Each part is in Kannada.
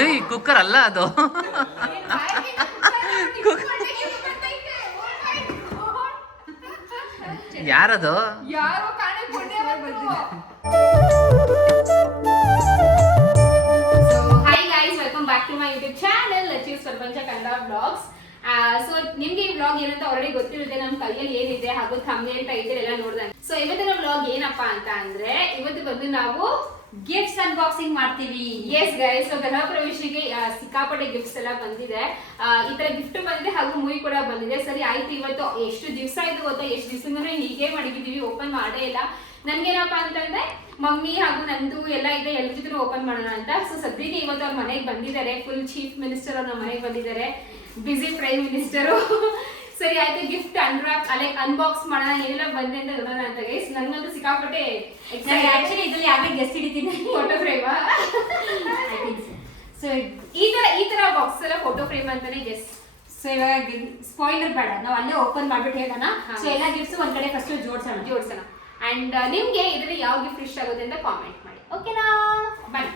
ಏಯ್ ಕುಕ್ಕರ್ ಅಲ್ಲ ಅದು. ಯಾರದು? ಯಾರೋ ಕಾಣೆ ಪುಣ್ಯ ಬಂತು. So hi guys, welcome back to my YouTube channel Lachi's ಪ್ರಪಂಚ ಕನ್ನಡ ವ್ಲಾಗ್ಸ್. ಸೊ ನಿಮ್ಗೆ ಈ ವ್ಲಾಗ್ ಏನಂತ ಆಲ್ರೆಡಿ ಗೊತ್ತಿರುತ್ತೆ, ನಮ್ಮ ಕೈಯಲ್ಲಿ ಏನಿದೆ ಹಾಗೂ ಥಂಬ್ನೇಲ್ ಟೈಟಲ್ ಎಲ್ಲ ನೋಡಿದೆ. ಸೊ ಇವತ್ತಿನ ವ್ಲಾಗ್ ಏನಪ್ಪಾ ಅಂತ ಅಂದ್ರೆ, ಇವತ್ತು ಬಂದು ನಾವು ಗಿಫ್ಟ್ಸ್ ಅನ್ಬಾಕ್ಸಿಂಗ್ ಮಾಡ್ತೀವಿ. ಎಸ್ ಗೈಸ್, ಸೊ ಗೃಹ ಪ್ರವೇಶಕ್ಕೆ ಸಿಕ್ಕಾಪಟ್ಟೆ ಗಿಫ್ಟ್ಸ್ ಎಲ್ಲ ಬಂದಿದೆ. ಈ ತರ ಗಿಫ್ಟ್ ಬಂದಿದೆ ಹಾಗೂ ಮೂವಿ ಕೂಡ ಬಂದಿದೆ. ಸರಿ ಆಯ್ತು, ಇವತ್ತು ಎಷ್ಟು ದಿವಸ ಆಯ್ತು ಗೊತ್ತಾ, ಎಷ್ಟು ದಿವಸದಿಂದ ಹೀಗೆ ಮಾಡಿದ್ದೀವಿ, ಓಪನ್ ಮಾಡೇ ಇಲ್ಲ. ನನ್ಗೇನಪ್ಪಾ ಅಂತಂದ್ರೆ ಮಮ್ಮಿ ಹಾಗೂ ನಂದು ಎಲ್ಲ ಇದೆ, ಎಲ್ರ ಜೊತೆ ಓಪನ್ ಮಾಡೋಣ ಅಂತ. ಸೊ ಸದ್ಯಕ್ಕೆ ಇವತ್ತು ಅವ್ರ ಮನೆಗೆ ಬಂದಿದ್ದಾರೆ, ಫುಲ್ ಚೀಫ್ ಮಿನಿಸ್ಟರ್ ಅವ್ರ ನಮ್ಮ ಮನೆಗೆ ಬಂದಿದ್ದಾರೆ, ಬಿಸಿ ಪ್ರೈಮ್ ಮಿನಿಸ್ಟರು. ಸರಿ ಆಯ್ತು, ಗಿಫ್ಟ್ ಅನ್ಬಾಕ್ಸ್ ಮಾಡೋಣ, ಏನೆಲ್ಲ ಬಂದೆ ಅಂತ ನೋಡೋಣ ಅಂತ ಗೈಸ್. ನನ್ಗಂತೂ ಸಿಕ್ಕಾಪಟ್ಟೆ ಆಕ್ಚುಲಿ ಇದ್ರಲ್ಲಿ ಯಾವ್ದೇ ಗೆಸ್ಟ್ ಹಿಡಿತೀನಿ ಫೋಟೋ ಫ್ರೇಮ್. ಸೊ ಈ ತರ ಬಾಕ್ಸ್ ಎಲ್ಲ ಫೋಟೋ ಫ್ರೇಮ್ ಅಂತಾನೆ ಗೆಸ್. ಸೊ ಇವಾಗ ಸ್ಪಾಯ್ಲರ್ ಬೇಡ, ನಾವು ಅಲ್ಲೇ ಓಪನ್ ಮಾಡ್ಬಿಟ್ಟು ಹೇಳೋಣ. ಸೊ ಎಲ್ಲ ಗಿಫ್ಟ್ಸ್ ಒಂದ್ ಕಡೆ ಫಸ್ಟ್ ಜೋಡ್ಸೋಣ. ಅಂಡ್ ನಿಮ್ಗೆ ಇದರಲ್ಲಿ ಯಾವ ಗಿಫ್ಟ್ ಇಷ್ಟ ಆಗುತ್ತೆ ಅಂತ ಕಾಮೆಂಟ್ ಮಾಡಿ, ಓಕೆನಾ? ಬನ್ನಿ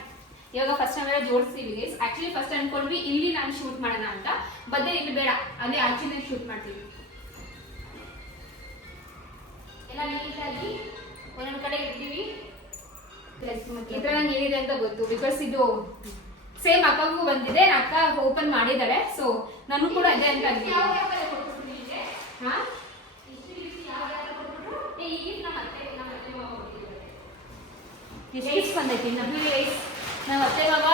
ಇವಾಗ ಫಸ್ಟ್ ನಾವೆಲ್ಲ ಜೋಡಿಸ್ತೀವಿ ಗೈಸ್. ಆಕ್ಚುಲಿ ಫಸ್ಟ್ ಅನ್ಕೊಂಡ್ವಿ ಇಲ್ಲಿ ನಾನು ಶೂಟ್ ಮಾಡೋಣ ಅಂತ, ಬಟ್ ಇಲ್ಲಿ ಬೇಡ, ಅದೇ ಆಕ್ಚುಲಿ ಶೂಟ್ ಮಾಡ್ತೀವಿ. ಎಲ್ಲ ನೀಟಾಗಿ ಒಂದೊಂದು ಕಡೆ ಇರ್ತೀವಿ. ಈ ತರ ನಂಗೆ ಏನಿದೆ ಅಂತ ಗೊತ್ತು, ಬಿಕಾಸ್ ಇದು ಸೇಮ್ ಅಕ್ಕಗೂ ಬಂದಿದೆ, ಅಕ್ಕ ಓಪನ್ ಮಾಡಿದ್ದಾಳೆ. ಸೊ ನಾನು ಕೂಡ ಅದೇ ಅಂತ ಅಂತೀನಿ. ನಮ್ಮ ಅತ್ತೆ ಮಾವ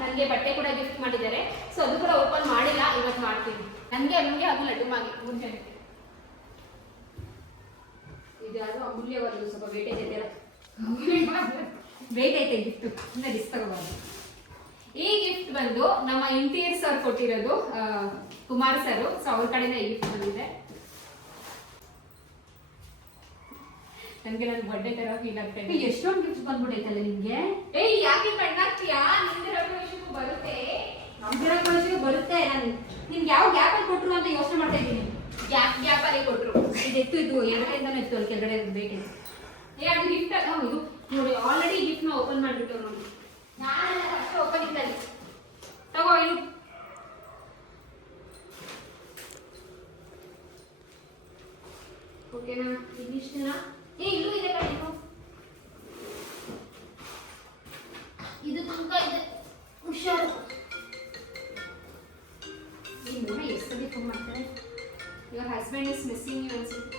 ನನಗೆ ಬಟ್ಟೆ ಕೂಡ ಗಿಫ್ಟ್ ಮಾಡಿದ್ದಾರೆ. ಸೊ ಅದು ಕೂಡ ಓಪನ್ ಮಾಡಿಲ್ಲ, ಇವತ್ತು ಮಾಡ್ತೀನಿ. ನನಗೆ ಅಮ್ಮಂಗೆ ಹಾಗೂ ಲಡ್ಡು ಮಾಗಿ 3 ಜನಕ್ಕೆ. ಇದು ಯಾವುದು ಅಮೂಲ್ಯವಾದ ಸ್ವಲ್ಪ ವೇಟೇಜ್ ಇದೆ, ವೇಟ್ ಐತೆ ಗಿಫ್ಟ್, ಇನ್ನ ರಿಸ್ಕ್ ತಗೋಬಾರ್ದು. ಈ ಗಿಫ್ಟ್ ಬಂದು ನಮ್ಮ ಇಂಟೀರಿಯರ್ ಸರ್ ಕೊಟ್ಟಿರೋದು, ಕುಮಾರ್ ಸರ್. ಸೊ ಅವ್ರ ಕಡೆಯಿಂದ ಈ ಗಿಫ್ಟ್ ಬಂದಿದೆ. ನನಗೆ ನನ್ನ ಬರ್ಡೇ ತರ ಫೀಲ್ ಆಗ್ತಾ ಇದೆ. ಎಷ್ಟೊಂದು ಗಿಫ್ಟ್ ಬಂದ್ಬಿಟ್ಟೈತಲ್ಲ ನಿಮ್ಗೆ. ಏಯ್ ಯಾಕೆ ಕಣ್ಣಾಗ್ತೀಯಾ? ನಿಂದೆ ರವಿವರ್ಷಕ್ಕೂ ಬರುತ್ತೆ, ನಮ್ದಿರೋ ಕಳಿಸಿಗೆ ಬರುತ್ತೆ. ನಾನು ನಿಮ್ಗೆ ಯಾವ ಗ್ಯಾಪ್ ಅಲ್ಲಿ ಕೊಟ್ರು ಅಂತ ಯೋಚನೆ ಮಾಡ್ತಾ ಇದ್ದೀನಿ. ಗ್ಯಾಪ್ ಅಲ್ಲಿ ಕೊಟ್ರು. ಇದು ಎತ್ತು, ಇದು ಎರಡರಿಂದನೂ ಎತ್ತು ಅಲ್ಲಿ ಕೆಳಗಡೆ ವೇಟ್ ಇದೆ. ಅದು ಗಿಫ್ಟ್ ಇದು ನೋಡಿ, ಆಲ್ರೆಡಿ ಗಿಫ್ಟ್ ನ ಓಪನ್ ಮಾಡ್ಬಿಟ್ಟು ನೋಡಿ. ನಾನು ಫಸ್ಟ್ ಓಪನ್ ಇದ್ದಲ್ಲಿ ತಗೋ ಇದು. ಓಕೆನಾ? ಇದಿಷ್ಟೇನಾ? ಇಲ್ಲೂ ಇದೆ ಕಡೆ, ಇದು ತುಂಬ ಇದೆ, ಹುಷಾರು. ಇನ್ನು ಎಷ್ಟು ಸಲ ಫೋನ್ ಮಾಡ್ತಾರೆ, your husband is missing you ಅನ್ಸುತ್ತೆ.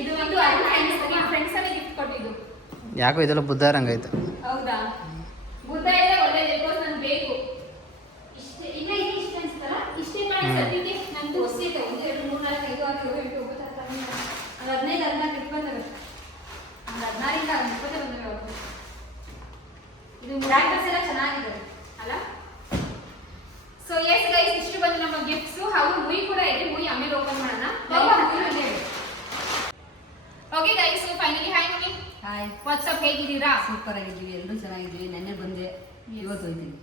ಇದು ಒಂದು ಫ್ರೆಂಡ್ಸ್ ಅಲ್ಲಿ ಗಿಫ್ಟ್ ಕೊಟ್ಟಿದ್ದು. ಯಾಕೋ ಇದೆಲ್ಲ ಬುದ್ಧಾರಂಗಾಯ್ತು. ಹೌದಾ? ಬುದ್ಧ ಇದೆ ಒಳ್ಳೆದು, ಬಿಕಾಸ್ ನನ್ಗೆ ಬೇಕು. ಇಷ್ಟೇ ಇನ್ನ ಇದೆ, ಇಷ್ಟ ಅನ್ಸುತ್ತಲ್ಲ, ಇಷ್ಟೇ ಮಾಡಿ ಸದ್ಯಕ್ಕೆ ನಂದು ಹೊಸಿದೆ. 1 2 3 4 5 6 7 8 9 10 11 15 16 ಗಿಫ್ಟ್ ಬಂದವೆ. 16 ಇಂದ 20 ಬಂದವೆ ಅವತ್ತು. ಇದು ರ್ಯಾಕರ್ಸ್ ಎಲ್ಲ ಚೆನ್ನಾಗಿದೆ ಅಲ್ಲ? ಸೊ ಎಸ್ ಗೈಸ್, ಇಷ್ಟು ಬಂದು ನಮ್ಮ ಗಿಫ್ಟ್ಸ್. ಹಾಗೂ ಮೂವಿ ಕೂಡ ಇದೆ, ಮೂವಿ ಆಮೇಲೆ ಓಪನ್ ಮಾಡೋಣ. Okay guys, so finally hi mummy. Hi, WhatsApp ಹೇಗಿದ್ದೀರಾ? ಸೂಪರ್ ಆಗಿದ್ದೀವಿ, ಎಲ್ಲರೂ ಚೆನ್ನಾಗಿದ್ದೀವಿ. ನೆನ್ನೆ ಬಂದೆ, ಇವತ್ತು ಹೋಗ್ತೀನಿ.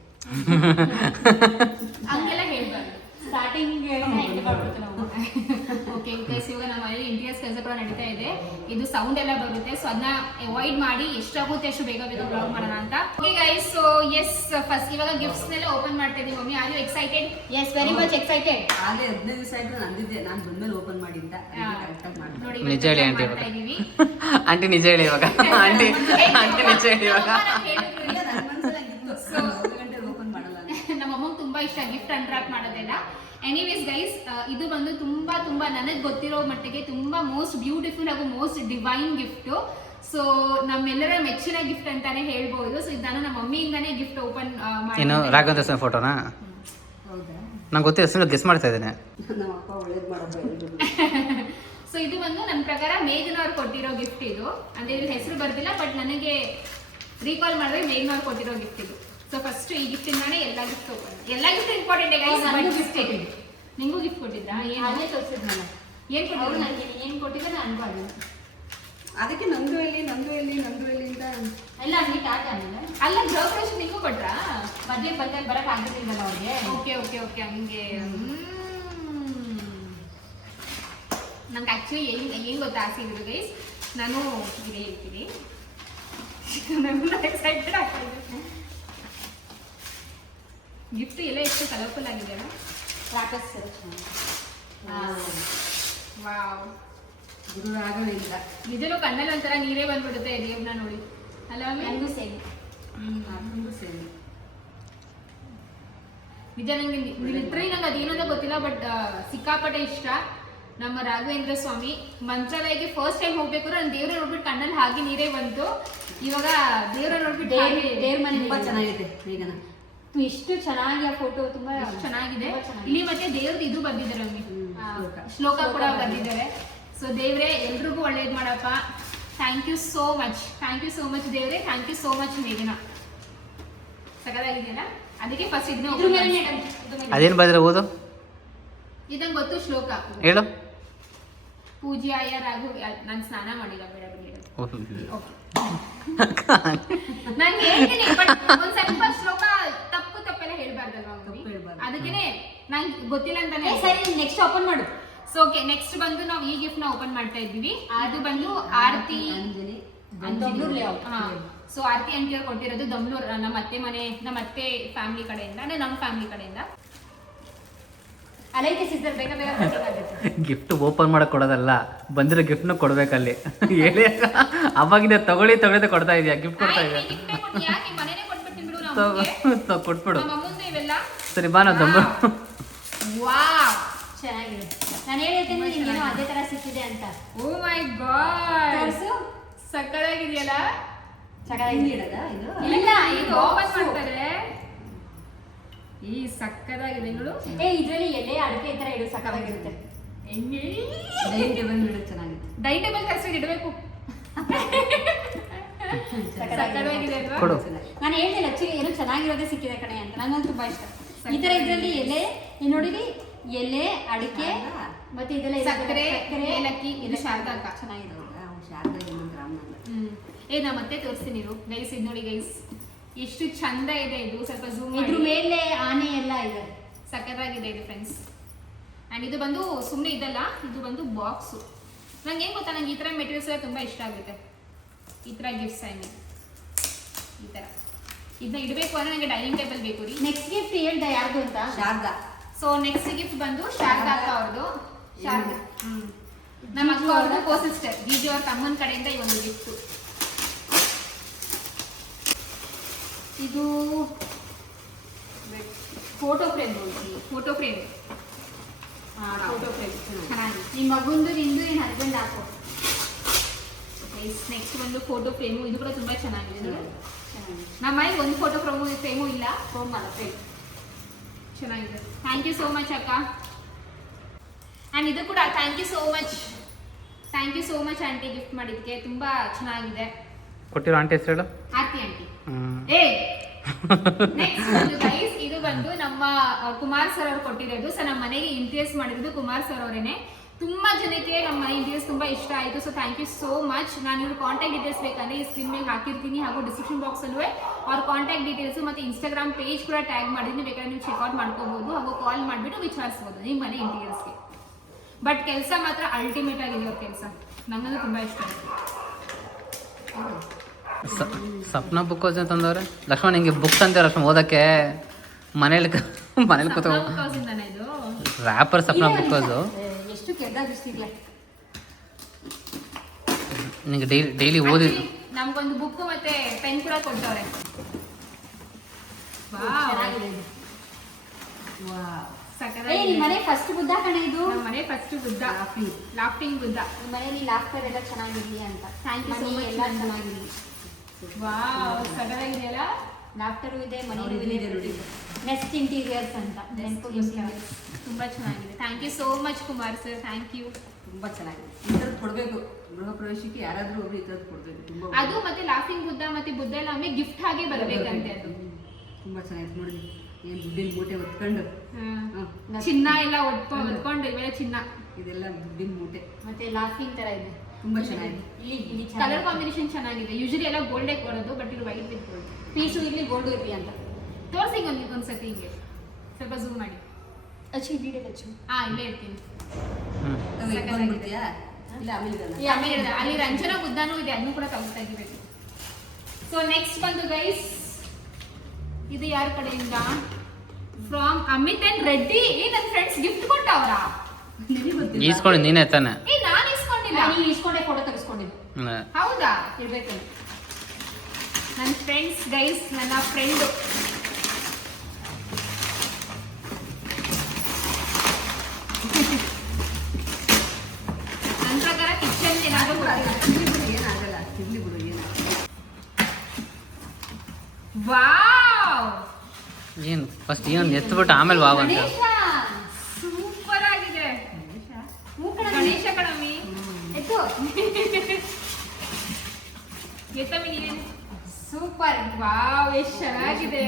ಹಂಗೆಲ್ಲ ಹೇಳ್ಬಾರ್ದು, ಸ್ಟಾರ್ಟಿಂಗ್ ಎಂಡ್ ಮಾಡ್ಬಿಡ್ತು ನಾವು. ಓಕೆ ಗೈಸ್, ಇವಾಗ ನಮ್ಮ ಮನೇಲಿ ಇಂಟೀರಿಯರ್ಸ್ ಕೆಲಸ ಕೂಡ ನಡೀತಾ ಇದೆ. ಇದು ಸೌಂಡ್ ಎಲ್ಲ ಬರುತ್ತೆ, ಸೊ ಅದನ್ನ ಅವಾಯ್ಡ್ ಮಾಡಿ ಎಷ್ಟಾಗುತ್ತೆ ಅಷ್ಟು ಬೇಗ ಬ್ಲಾಗ್ ಮಾಡೋಣ ಅಂತ. Okay guys, so yes, first ಇವಾಗ ಗಿಫ್ಟ್ಸ್ ನೆಲ್ಲ ಓಪನ್ ಮಾಡ್ತಾ ಇದೀವಿ. Mummy, are you excited? Yes, very much excited. ಆಗಲೇ 15 ದಿವಸ ಆಯ್ತು ಅಂದಿದ್ದೆ, ನಾನು ಬಂದ್ಮೇಲೆ ಓಪನ್ ಮಾಡಿದ್ದ. ನೋಡಿ, ನಿಜ ಹೇಳಿ ಆಂಟಿ, ಮಾಡ್ತಾ ಇದೀವಿ. ಆಂಟಿ ನಿಜ ಹೇಳಿ ಇವಾಗ. ಆಂಟಿ ನಿಜ ಹೇಳಿ ಇವಾಗ. ನಮ್ಮ ಅಮ್ಮಂಗೆ ತುಂಬಾ ಇಷ್ಟ ಗಿಫ್ಟ್ ಅನ್ರಾಪ್ ಮಾಡೋದೆಲ್ಲ. ಎನಿವೇಸ್ ಗೈಸ್, ಇದು ಬಂದು ತುಂಬಾ ತುಂಬಾ ನನಗೆ ಗೊತ್ತಿರೋ ಮಟ್ಟಿಗೆ ತುಂಬಾ ಮೋಸ್ಟ್ ಬ್ಯೂಟಿಫುಲ್ ಹಾಗೂ ಮೋಸ್ಟ್ ಡಿವೈನ್ ಗಿಫ್ಟ್. ಸೊ ನಮ್ಮೆಲ್ಲರ ಮೆಚ್ಚಿನ ಗಿಫ್ಟ್ ಅಂತಾನೆ ಹೇಳ್ಬಹುದು. ಸೊ ಇದು ನಾನು ನಮ್ಮ ಮಮ್ಮಿಯಿಂದಾನೇ ಗಿಫ್ಟ್ ಓಪನ್ ಮಾಡಿ. ಏನು ರಾಘವೇಂದ್ರ ಸ್ವಾಮಿ ಫೋಟೋನಾ? ನಂಗೆ ಗೊತ್ತಿಲ್ಲ, ಸುಮ್ಮನೆ ಗೆಸ್ ಮಾಡ್ತಾ ಇದ್ದೇನೆ. ಸೊ ಇದು ಬಂದು ನನ್ನ ಪ್ರಕಾರ ಮೇಘನ ಅವ್ರು ಕೊಟ್ಟಿರೋ ಗಿಫ್ಟ್. ಇದು ಅಂದ್ರೆ ಇದು ಹೆಸರು ಬರ್ದಿಲ್ಲ, ಬಟ್ ನನಗೆ ರೀಕಾಲ್ ಮಾಡಿದ್ರೆ ಮೇಘನ ಅವ್ರು ಕೊಟ್ಟಿರೋ ಗಿಫ್ಟ್ ಇದು. ಸೊ ಫಸ್ಟ್ ಈ ಗಿಫ್ಟ್ ಇಂದಾನೆ ಎಲ್ಲ ಗಿಫ್ಟ್ ಓಪನ್. ಎಲ್ಲ ಗಿಫ್ಟ್ ಇಂಪಾರ್ಟೆಂಟ್ ಗೈಸ್. ನಿಂಗೂ ಗಿಫ್ಟ್ ಕೊಟ್ಟಿದ್ರಾ? ಅದೇ ತೋರಿಸಿದ್ ನಾನು. ಏನ್ ಕೊಟ್ಟಿದ್ರು? ನನಗೆ ಏನು ಕೊಟ್ಟಿದ್ರೆ ನಾನು ಅನ್ಬಾರ್ದು. ಅದಕ್ಕೆ ನಂದು ಎಲ್ಲಿ ಅಂತ ಎಲ್ಲ ಮೀಟ್ ಆಟ ಅಲ್ಲ, ಗೃಹ ಪ್ರವೇಶ ನಿಂಗೂ ಕೊಟ್ರಾ? ಮದ್ವೆ ಬರಕ್ ಆಗಿರ್ಲಿಲ್ಲ ಅವ್ರಿಗೆ. ಓಕೆ ಓಕೆ ಓಕೆ, ಹಂಗೆ. ನಂಗೆ ಆಕ್ಚುಲಿ ಏನ್ ಗೊತ್ತಾ ಆಸೆ ಇದ್ರು ಗೈಸ್, ನಾನು ಇದೇ ಹೇಳ್ತೀನಿ. ಎಕ್ಸೈಟೆಡ್ ಆಗ್ತಾಯಿದೆ. ಗಿಫ್ಟ್ ಎಲ್ಲ ಎಷ್ಟು ಕಲರ್ಫುಲ್ ಆಗಿದೆ ಅಲ್ಲ. ರಾಕಸ್ ವಾವ್, ಗುರು ಆಗೋದಿಲ್ಲ. ನಿಜನೂ ಕಣ್ಣಲ್ಲಿ ಒಂಥರ ನೀರೇ ಬಂದ್ಬಿಡುತ್ತೆ ದೇವ್ರನ್ನ ನೋಡಿ ಅಲ್ಲ. ನನಗೂ ಸೇಮ್. ನಿಜ ನಂಗೆ ಲಿಟ್ರಲಿ ನಂಗೆ ಅದೇನೋ ಗೊತ್ತಿಲ್ಲ, ಬಟ್ ಸಿಕ್ಕಾಪಟ್ಟೆ ಇಷ್ಟ. ನಮ್ಮ ರಾಘವೇಂದ್ರ ಸ್ವಾಮಿ ಮಂತ್ರಾಲಯಕ್ಕೆ ಫಸ್ಟ್ ಟೈಮ್ ಹೋಗ್ಬೇಕು, ನಾನು ದೇವ್ರ ನೋಡ್ಬಿಟ್ಟು ಕಣ್ಣಲ್ಲಿ ಹಾಗೆ ನೀರೇ ಬಂತು. ಇವಾಗ ದೇವ್ರ ನೋಡ್ಬಿಟ್ಟು ದೇವ್ರ ಮನೆ ತುಂಬಾ ಚೆನ್ನಾಗಿದೆ. ಈಗ ಎಷ್ಟು ಚೆನ್ನಾಗಿ ಆ ಫೋಟೋ ತುಂಬಾ ಚೆನ್ನಾಗಿದೆ. ಇಲ್ಲಿ ಮತ್ತೆ ದೇವ್ರದ್ದು ಇದು ಬಂದಿದ್ದಾರೆ ನಮಗೆ, ಶ್ಲೋಕ ಕೂಡ ಬಂದಿದ್ದಾರೆ. ಸೊ ದೇವ್ರೆ ಎಲ್ರಿಗೂ ಒಳ್ಳೇದು ಮಾಡಪ್ಪ. Thank you so much, thank you so much ದೇವ್ರೆ, ಥ್ಯಾಂಕ್ ಯು ಸೋ ಮಚ್ ಮೇಘನಾ. ಸಕಲಾಗಿದೆಯಲ್ಲ, ಅದಕ್ಕೆ ಫಸ್ಟ್ ಇದನ್ನ ಅದೇನು ಬಂದ್ರೆ ಓದು, ಇದಂಗೆ ಗೊತ್ತು ಶ್ಲೋಕ. ಹೇಳು. ಪೂಜ್ಯಾಯ ರಾಘು, ನಾನು ಸ್ನಾನ ಮಾಡಿಲ್ಲ ಬೇಡ ಬಿಡಿ. ನಾನು ಹೇಳ್ತೀನಿ, ಬಟ್ ಒಂದ್ ಸ್ವಲ್ಪ ಶ್ಲೋಕ ತಪ್ಪೆಲ್ಲ ಹೇಳ್ಬಾರ್ದಲ್ವಾ, ಅದಕ್ಕೇನೆ ನಂಗೆ ಗೊತ್ತಿಲ್ಲ ಅಂತಾನೆ. ಸರಿ, ನೆಕ್ಸ್ಟ್ ಓಪನ್ ಮಾಡು. ಸೊ ಓಕೆ, ನೆಕ್ಸ್ಟ್ ಬಂದು ನಾವು ಈ ಗಿಫ್ಟ್ ನ ಓಪನ್ ಮಾಡ್ತಾ ಇದ್ದೀವಿ. ಅದು ಬಂದು ಆರತಿ ಸೊ ಆರತಿ ಅಂತ ಕೊಟ್ಟಿರೋದು ದಮ್ಲೂರ್, ನಮ್ಮ ಅತ್ತೆ ಮನೆ, ನಮ್ಮ ಅತ್ತೆ ಫ್ಯಾಮಿಲಿ ಕಡೆಯಿಂದ, ಅಂದ್ರೆ ನಮ್ಮ ಫ್ಯಾಮಿಲಿ ಕಡೆಯಿಂದ. ಅಲೈತೆ ಸಿಸ್ಟರ್, ಬೇಗ ಬೇಗ ಕೊಡೋದಾಗುತ್ತೆ. ಗಿಫ್ಟ್ ಓಪನ್ ಮಾಡಕ್ ಕೊಡೋದಲ್ಲ, ಬಂದಿರೋ ಗಿಫ್ಟ್ನ ಕೊಡ್ಬೇಕಲ್ಲಿ. ಹೇಳಿ ಅವಾಗಿಂದ ತಗೊಳ್ಳಿ ಕೊಡ್ತಾ ಇದೆಯಾ, ಗಿಫ್ಟ್ ಕೊಡ್ತಾ ಇದೆಯಾ? ಕೊಟ್ಬಿಡು. ಸರಿ ಬಾ, ನಾವು ದಮ್ಮ. ವಾವ್, ಚೆನ್ನಾಗಿದೆ. ನಾನು ಹೇಳಿದ್ದೇನೆ ನಿಮ್ಗೇನೋ ಅದೇ ತರ ಸಿಕ್ಕಿದೆ ಅಂತ. ಓ ಮೈ ಗಾಡ್, ತೋರ್ಸು. ಸಕ್ಕತ್ತಾಗಿದೆಯಲ್ಲ. ಚೆನ್ನಾಗಿದೆ. ಇಲ್ಲ, ಈಗ ಓಪನ್ ಮಾಡ್ತಾರೆ. ಈ ಸಕ್ಕತ್ತಾಗಿದೆ ನೋಡು. ಇದ್ರಲ್ಲಿ ಎಲೆ ಅಡಿಕೆ ತರ ಇಡು, ಸಕ್ಕತ್ತಾಗಿರುತ್ತೆ. ಡೈನಿಂಗ್ ಟೇಬಲ್ ಮೇಲೆ ಚೆನ್ನಾಗಿದೆ. ಡೈನಿಂಗ್ ಟೇಬಲ್ ಕಷ್ಟ ಇಡಬೇಕು. ಸಕ್ಕತ್ತಾಗಿದೆ ಅಲ್ವಾ? ಕೊಡು. ನಾನು ಹೇಳ್ತಿಲ್ಲ ಆಕ್ಚುಲಿ ಏನೋ ಚೆನ್ನಾಗಿರೋದೇ ಸಿಕ್ಕಿದೆ ಕಣೆ ಅಂತ, ನನಗಂತೂ ತುಂಬಾ ಇಷ್ಟ. ಈ ತರ ಇದ್ರಲ್ಲಿ ಎಲೆ ನೋಡಿರಿ, ಎಲೆ ಅಡಿಕೆ ಮತ್ತೆ ಇದೆಲ್ಲ ಸಕ್ಕರೆ, ಏಲಕ್ಕಿ, ಇದು ಶಾರದಾಕ. ಚೆನ್ನಾಗಿದೆ. ನಾ ಮತ್ತೆ ತೋರಿಸ್ತೀನಿ ಇರು ಗೈಸ್. ಇದು ನೋಡಿ ಗೈಸ್, ಎಷ್ಟು ಚಂದ ಇದೆ ಇದು. ಸ್ವಲ್ಪ ಝೂಮ್ ಇದ್ರ ಮೇಲೆ ಆನೆ ಎಲ್ಲ ಇದೆ, ಸಕ್ಕತ್ತಾಗಿದೆ ಇದು ಫ್ರೆಂಡ್ಸ್. ಆ್ಯಂಡ್ ಇದು ಬಂದು ಸುಮ್ಮನೆ ಇದಲ್ಲ, ಇದು ಬಂದು ಬಾಕ್ಸು. ನಂಗೆ ಏನು ಗೊತ್ತಾ, ನಂಗೆ ಈ ಥರ ಮೆಟೀರಿಯಲ್ಸ್ ಎಲ್ಲ ತುಂಬ ಇಷ್ಟ ಆಗುತ್ತೆ. ಈ ಥರ ಗಿಫ್ಟ್ಸ್ ಈ ಥರ ಇದನ್ನ ಇಡಬೇಕು ಅಂದರೆ ನನಗೆ ಡೈನಿಂಗ್ ಟೇಬಲ್ ಬೇಕು ರೀ. ನೆಕ್ಸ್ಟ್ ಗಿಫ್ಟ್ ಹೇಳ್ದೆ ಯಾರ್ದು ಅಂತ? ಶಾರದಾ. ಸೊ ನೆಕ್ಸ್ಟ್ ಗಿಫ್ಟ್ ಬಂದು ಶಾರದಾ ಅಕ್ಕ ಅವ್ರದ್ದು. ಶಾರದಾ ನಮ್ಮ ಅಕ್ಕ ಅವ್ರದ್ದು ಕೋ ಸಿಸ್ಟರ್, ಜಿಜು ಅವ್ರ ತಮ್ಮನ ಕಡೆಯಿಂದ ಈ ಒಂದು ಗಿಫ್ಟು. ಇದು ಫೋಟೋ ಫ್ರೇಮ್, ಫೋಟೋ ಫ್ರೇಮ್ ಚೆನ್ನಾಗಿ. ನಿಮ್ಮ ಮಗುಂದು, ನಿಂದು, ನಿನ್ನ ಹಸ್ಬೆಂಡ್ ಹಾಕೋ. ನೆಕ್ಸ್ಟ್ ಬಂದು ಫೋಟೋ ಫ್ರೇಮು, ಇದು ಕೂಡ ತುಂಬ ಚೆನ್ನಾಗಿದೆ ನೋಡಿ. ನಮ್ಮ ಮನೆಗೆ ಒಂದು ಫೋಟೋ ಫ್ರೇಮು ಇಲ್ಲ, ಫೋನ್ ಮಾಡ ಫ್ರೇಮ್ ಚೆನ್ನಾಗಿದೆ. ಥ್ಯಾಂಕ್ ಯು ಸೋ ಮಚ್ ಅಕ್ಕ. ಆ್ಯಂಡ್ ಇದು ಕೂಡ thank you so much, thank you so much aunty, gift ಮಾಡಿದ್ದಕ್ಕೆ ತುಂಬ ಚೆನ್ನಾಗಿದೆ. ಕೊಟ್ಟಿರೋ ಆಂಟಿ ಹೆಸರು ಹೇಳು. ಆರ್ತಿ ಆಂಟಿ. ನೆಕ್ಸ್ಟ್ ಒಂದು ಗೈಸ್, ಇದು ಬಂದು ನಮ್ಮ ಕುಮಾರ್ ಸರ್ ಅವ್ರು ಕೊಟ್ಟಿರೋದು. ಸೊ ನಮ್ಮ ಮನೆಗೆ ಇಂಟೀರಿಯರ್ಸ್ ಮಾಡಿರೋದು ಕುಮಾರ್ ಸರ್ ಅವರೇನೆ. ತುಂಬಾ ಜನಕ್ಕೆ ನಮ್ಮ ಮನೆ ಇಂಟೀರಿಯರ್ಸ್ ತುಂಬಾ ಇಷ್ಟ ಆಯಿತು. So thank you so much. ನಾನು ಇವ್ರ ಕಾಂಟ್ಯಾಕ್ಟ್ ಡೀಟೇಲ್ಸ್ ಬೇಕಂದ್ರೆ ಈ ಸ್ಕ್ರೀನ್ ಮೇಲೆ ಹಾಕಿರ್ತೀನಿ, ಹಾಗೂ ಡಿಸ್ಕ್ರಿಪ್ಷನ್ ಬಾಕ್ಸಲ್ಲೂ ಅವ್ರ ಕಾಂಟ್ಯಾಕ್ಟ್ ಡೀಟೇಲ್ಸ್ ಮತ್ತು ಇನ್ಸ್ಟಾಗ್ರಾಮ್ ಪೇಜ್ ಕೂಡ ಟ್ಯಾಗ್ ಮಾಡಿದ್ದೀನಿ, ಬೇಕಾದ್ರೆ ನೀವು ಚೆಕ್ಔಟ್ ಮಾಡ್ಕೋಬಹುದು, ಹಾಗೂ ಕಾಲ್ ಮಾಡಿಬಿಟ್ಟು ವಿಚಾರಿಸ್ಬೋದು ನಿಮ್ಮ ಮನೆ ಇಂಟೀರಿಯರ್ಸ್ಗೆ. ಬಟ್ ಕೆಲಸ ಮಾತ್ರ ಅಲ್ಟಿಮೇಟ್ ಆಗಿದೆ ಅವ್ರ ಕೆಲಸ, ನನಗಂತೂ ತುಂಬ ಇಷ್ಟ ಆಯಿತು. ಸಪ್ನ ಬುಕ್ ಅಂತಂದವ್ರೆ. ಲಕ್ಷ್ಮಣ್ ಹಿಂಗೆ ಬುಕ್ಸ್ ಅಂತೀವಿ ಲಕ್ಷ್ಮಣ್ ಓದಕ್ಕೆ, ಮನೇಲಿ ಕೂತ್ಕೊ. ಇದು ರ್ಯಾಪರ್ ಸಪ್ನ ಬುಕ್ ಅದು. ಎಷ್ಟು ಕೆಟ್ಟದಾಗಿಸ್ತಿದ್ಯಾ ನಿಂಗೆ ಡೈಲಿ ಓದಿ. ನಮ್ಗೊಂದು ಬುಕ್ ಮತ್ತೆ ಪೆನ್ ಕೂಡ ಕೊಡ್ತವ್ರೆ. ನಿಮ್ಮ ಮನೆ ಫಸ್ಟ್ ಬುದ್ಧ ಕಣೆ ಇದು. ನಮ್ಮ ಮನೆ ಫಸ್ಟ್ ಬುದ್ಧ, ಲಾಫ್ಟಿಂಗ್ ಬುದ್ಧ. ನಿಮ್ಮ ಮನೇಲಿ ಲಾಫ್ಟರ್ ಎಲ್ಲ ಚೆನ್ನಾಗಿರ್ಲಿ ಅಂತ. Thank you so much. ಎಲ್ಲ ಚೆನ್ನಾಗಿರ್ಲಿ. ವಾವ್, ಸಗದಾಗಿದೆಯಲ್ಲ. ಲಾಫ್ಟರು ಇದೆ, ಮನೇಲಿ ಇದೆ. ನೆಕ್ಸ್ಟ್ ಇಂಟೀರಿಯರ್ಸ್ ಅಂತ ತುಂಬಾ ಚೆನ್ನಾಗಿದೆ. Thank you so much Kumar sir, thank you. ತುಂಬಾ ಚೆನ್ನಾಗಿದೆ. ಈ ಥರದ್ದು ಕೊಡಬೇಕು, ಗೃಹ ಪ್ರವೇಶಕ್ಕೆ ಯಾರಾದರೂ ಒಬ್ರು ಈ ಥರದ್ದು ಕೊಡಬೇಕು. ತುಂಬಾ ಅದು ಮತ್ತೆ ಲಾಫಿಂಗ್ ಬುದ್ಧ ಮತ್ತೆ ಬುದ್ಧ ಎಲ್ಲ ನಮಗೆ ಗಿಫ್ಟ್ ಆಗಿ ಬರಬೇಕಂತೆ. ಅದು ತುಂಬಾ ಚೆನ್ನಾಗಿದೆ ನೋಡಿ. ಏನು ದುಡ್ಡಿನ ಮೂಟೆ ಹೊತ್ಕೊಂಡು, ಚಿನ್ನ ಎಲ್ಲ ಹೊತ್ಕೊಂಡು ಇವೆಲ್ಲ ಚಿನ್ನ, ಇದೆಲ್ಲ ದುಡ್ಡಿನ ಮೂಟೆ. ಮತ್ತೆ ಲಾಫಿಂಗ್ ತರ ಇದೆ, ತುಂಬಾ ಚೆನ್ನಾಗಿದೆ. ಇಲ್ಲಿ ಕಲರ್ ಕಾಂಬಿನೇಷನ್ ಚೆನ್ನಾಗಿದೆ. ಯೂಶಲಿ ಎಲ್ಲ ಗೋಲ್ಡೇ ಕೊಡೋದು, ಬಟ್ ಇದು ವೈಟ್ ವಿತ್ ಗೋಲ್ಡ್. ಪೀಸು ಇಲ್ಲಿ ಗೋಲ್ಡು ಇರಲಿ ಅಂತ ತೋರಿಸಿ ಒಂದ್ಸತಿ ಹಿಂಗೆ ಸ್ವಲ್ಪ ಝೂಮ್ ಮಾಡಿ. ಇಲ್ಲೇ ಇರ್ತೀನಿ. ಬಂದ್ಬಿಡ್ತೀಯಾ? ಇಲ್ಲ ಆಮೇಲೆ ಅಲ್ಲಿ ರಂಜನಾ ಬುದ್ಧನೂ ಇದೆ, ಅದನ್ನು ಕೂಡ ತೆಗಿಬೇಕು. ಸೊ ನೆಕ್ಸ್ಟ್ ಬಂದು ಗೈಸ್, ಇದು ಯಾರ ಕಡೆಯಿಂದ? From Amit and Reddy. ನನ್ನ ಫ್ರೆಂಡ್ಸ್ ಗಿಫ್ಟ್ ಕೊಟ್ಟವ್ರಾ? ಈಸ್ಕೊಂಡು ನೀನೇ ತಾನೆ? ನಾನು ಇಸ್ಕೊಂಡಿಲ್ಲ. ನೀವು ಇಸ್ಕೊಂಡೆ ಫೋಟೋ ತೆಗೆಸ್ಕೊಂಡಿದ್ದು. ಹೌದಾ? ಇರ್ಬೇಕು. ನನ್ನ ಫ್ರೆಂಡ್ಸ್ ಗೈಸ್, ನನ್ನ ಫ್ರೆಂಡು. ನನ್ನ ಪ್ರಕಾರ ಕಿಚನ್ ಏನಾದರೂ ಏನಾಗಲ್ಲ, ತಿರ್ಲಿ ಬಿಡು ಏನಾಗಲ್ಲ. ವಾವ್, ಏನು ಫಸ್ಟ್ ಏನು ಎತ್ಬಿಟ್ಟು ಆಮೇಲೆ ವಾವ್ ಅಂತ. ಗಣೇಶ. ಸೂಪರ್ ಆಗಿದೆ. ಹ್ಞೂ ಕಣೆ. ಗಣೇಶ ಕಣಮಿ. ಎತ್ತು. ಎತ್ತಮ್ಮಿ ನೀನೇನು? ಸೂಪರ್. ವಾವ್, ಎಷ್ಟು ಚೆನ್ನಾಗಿದೆ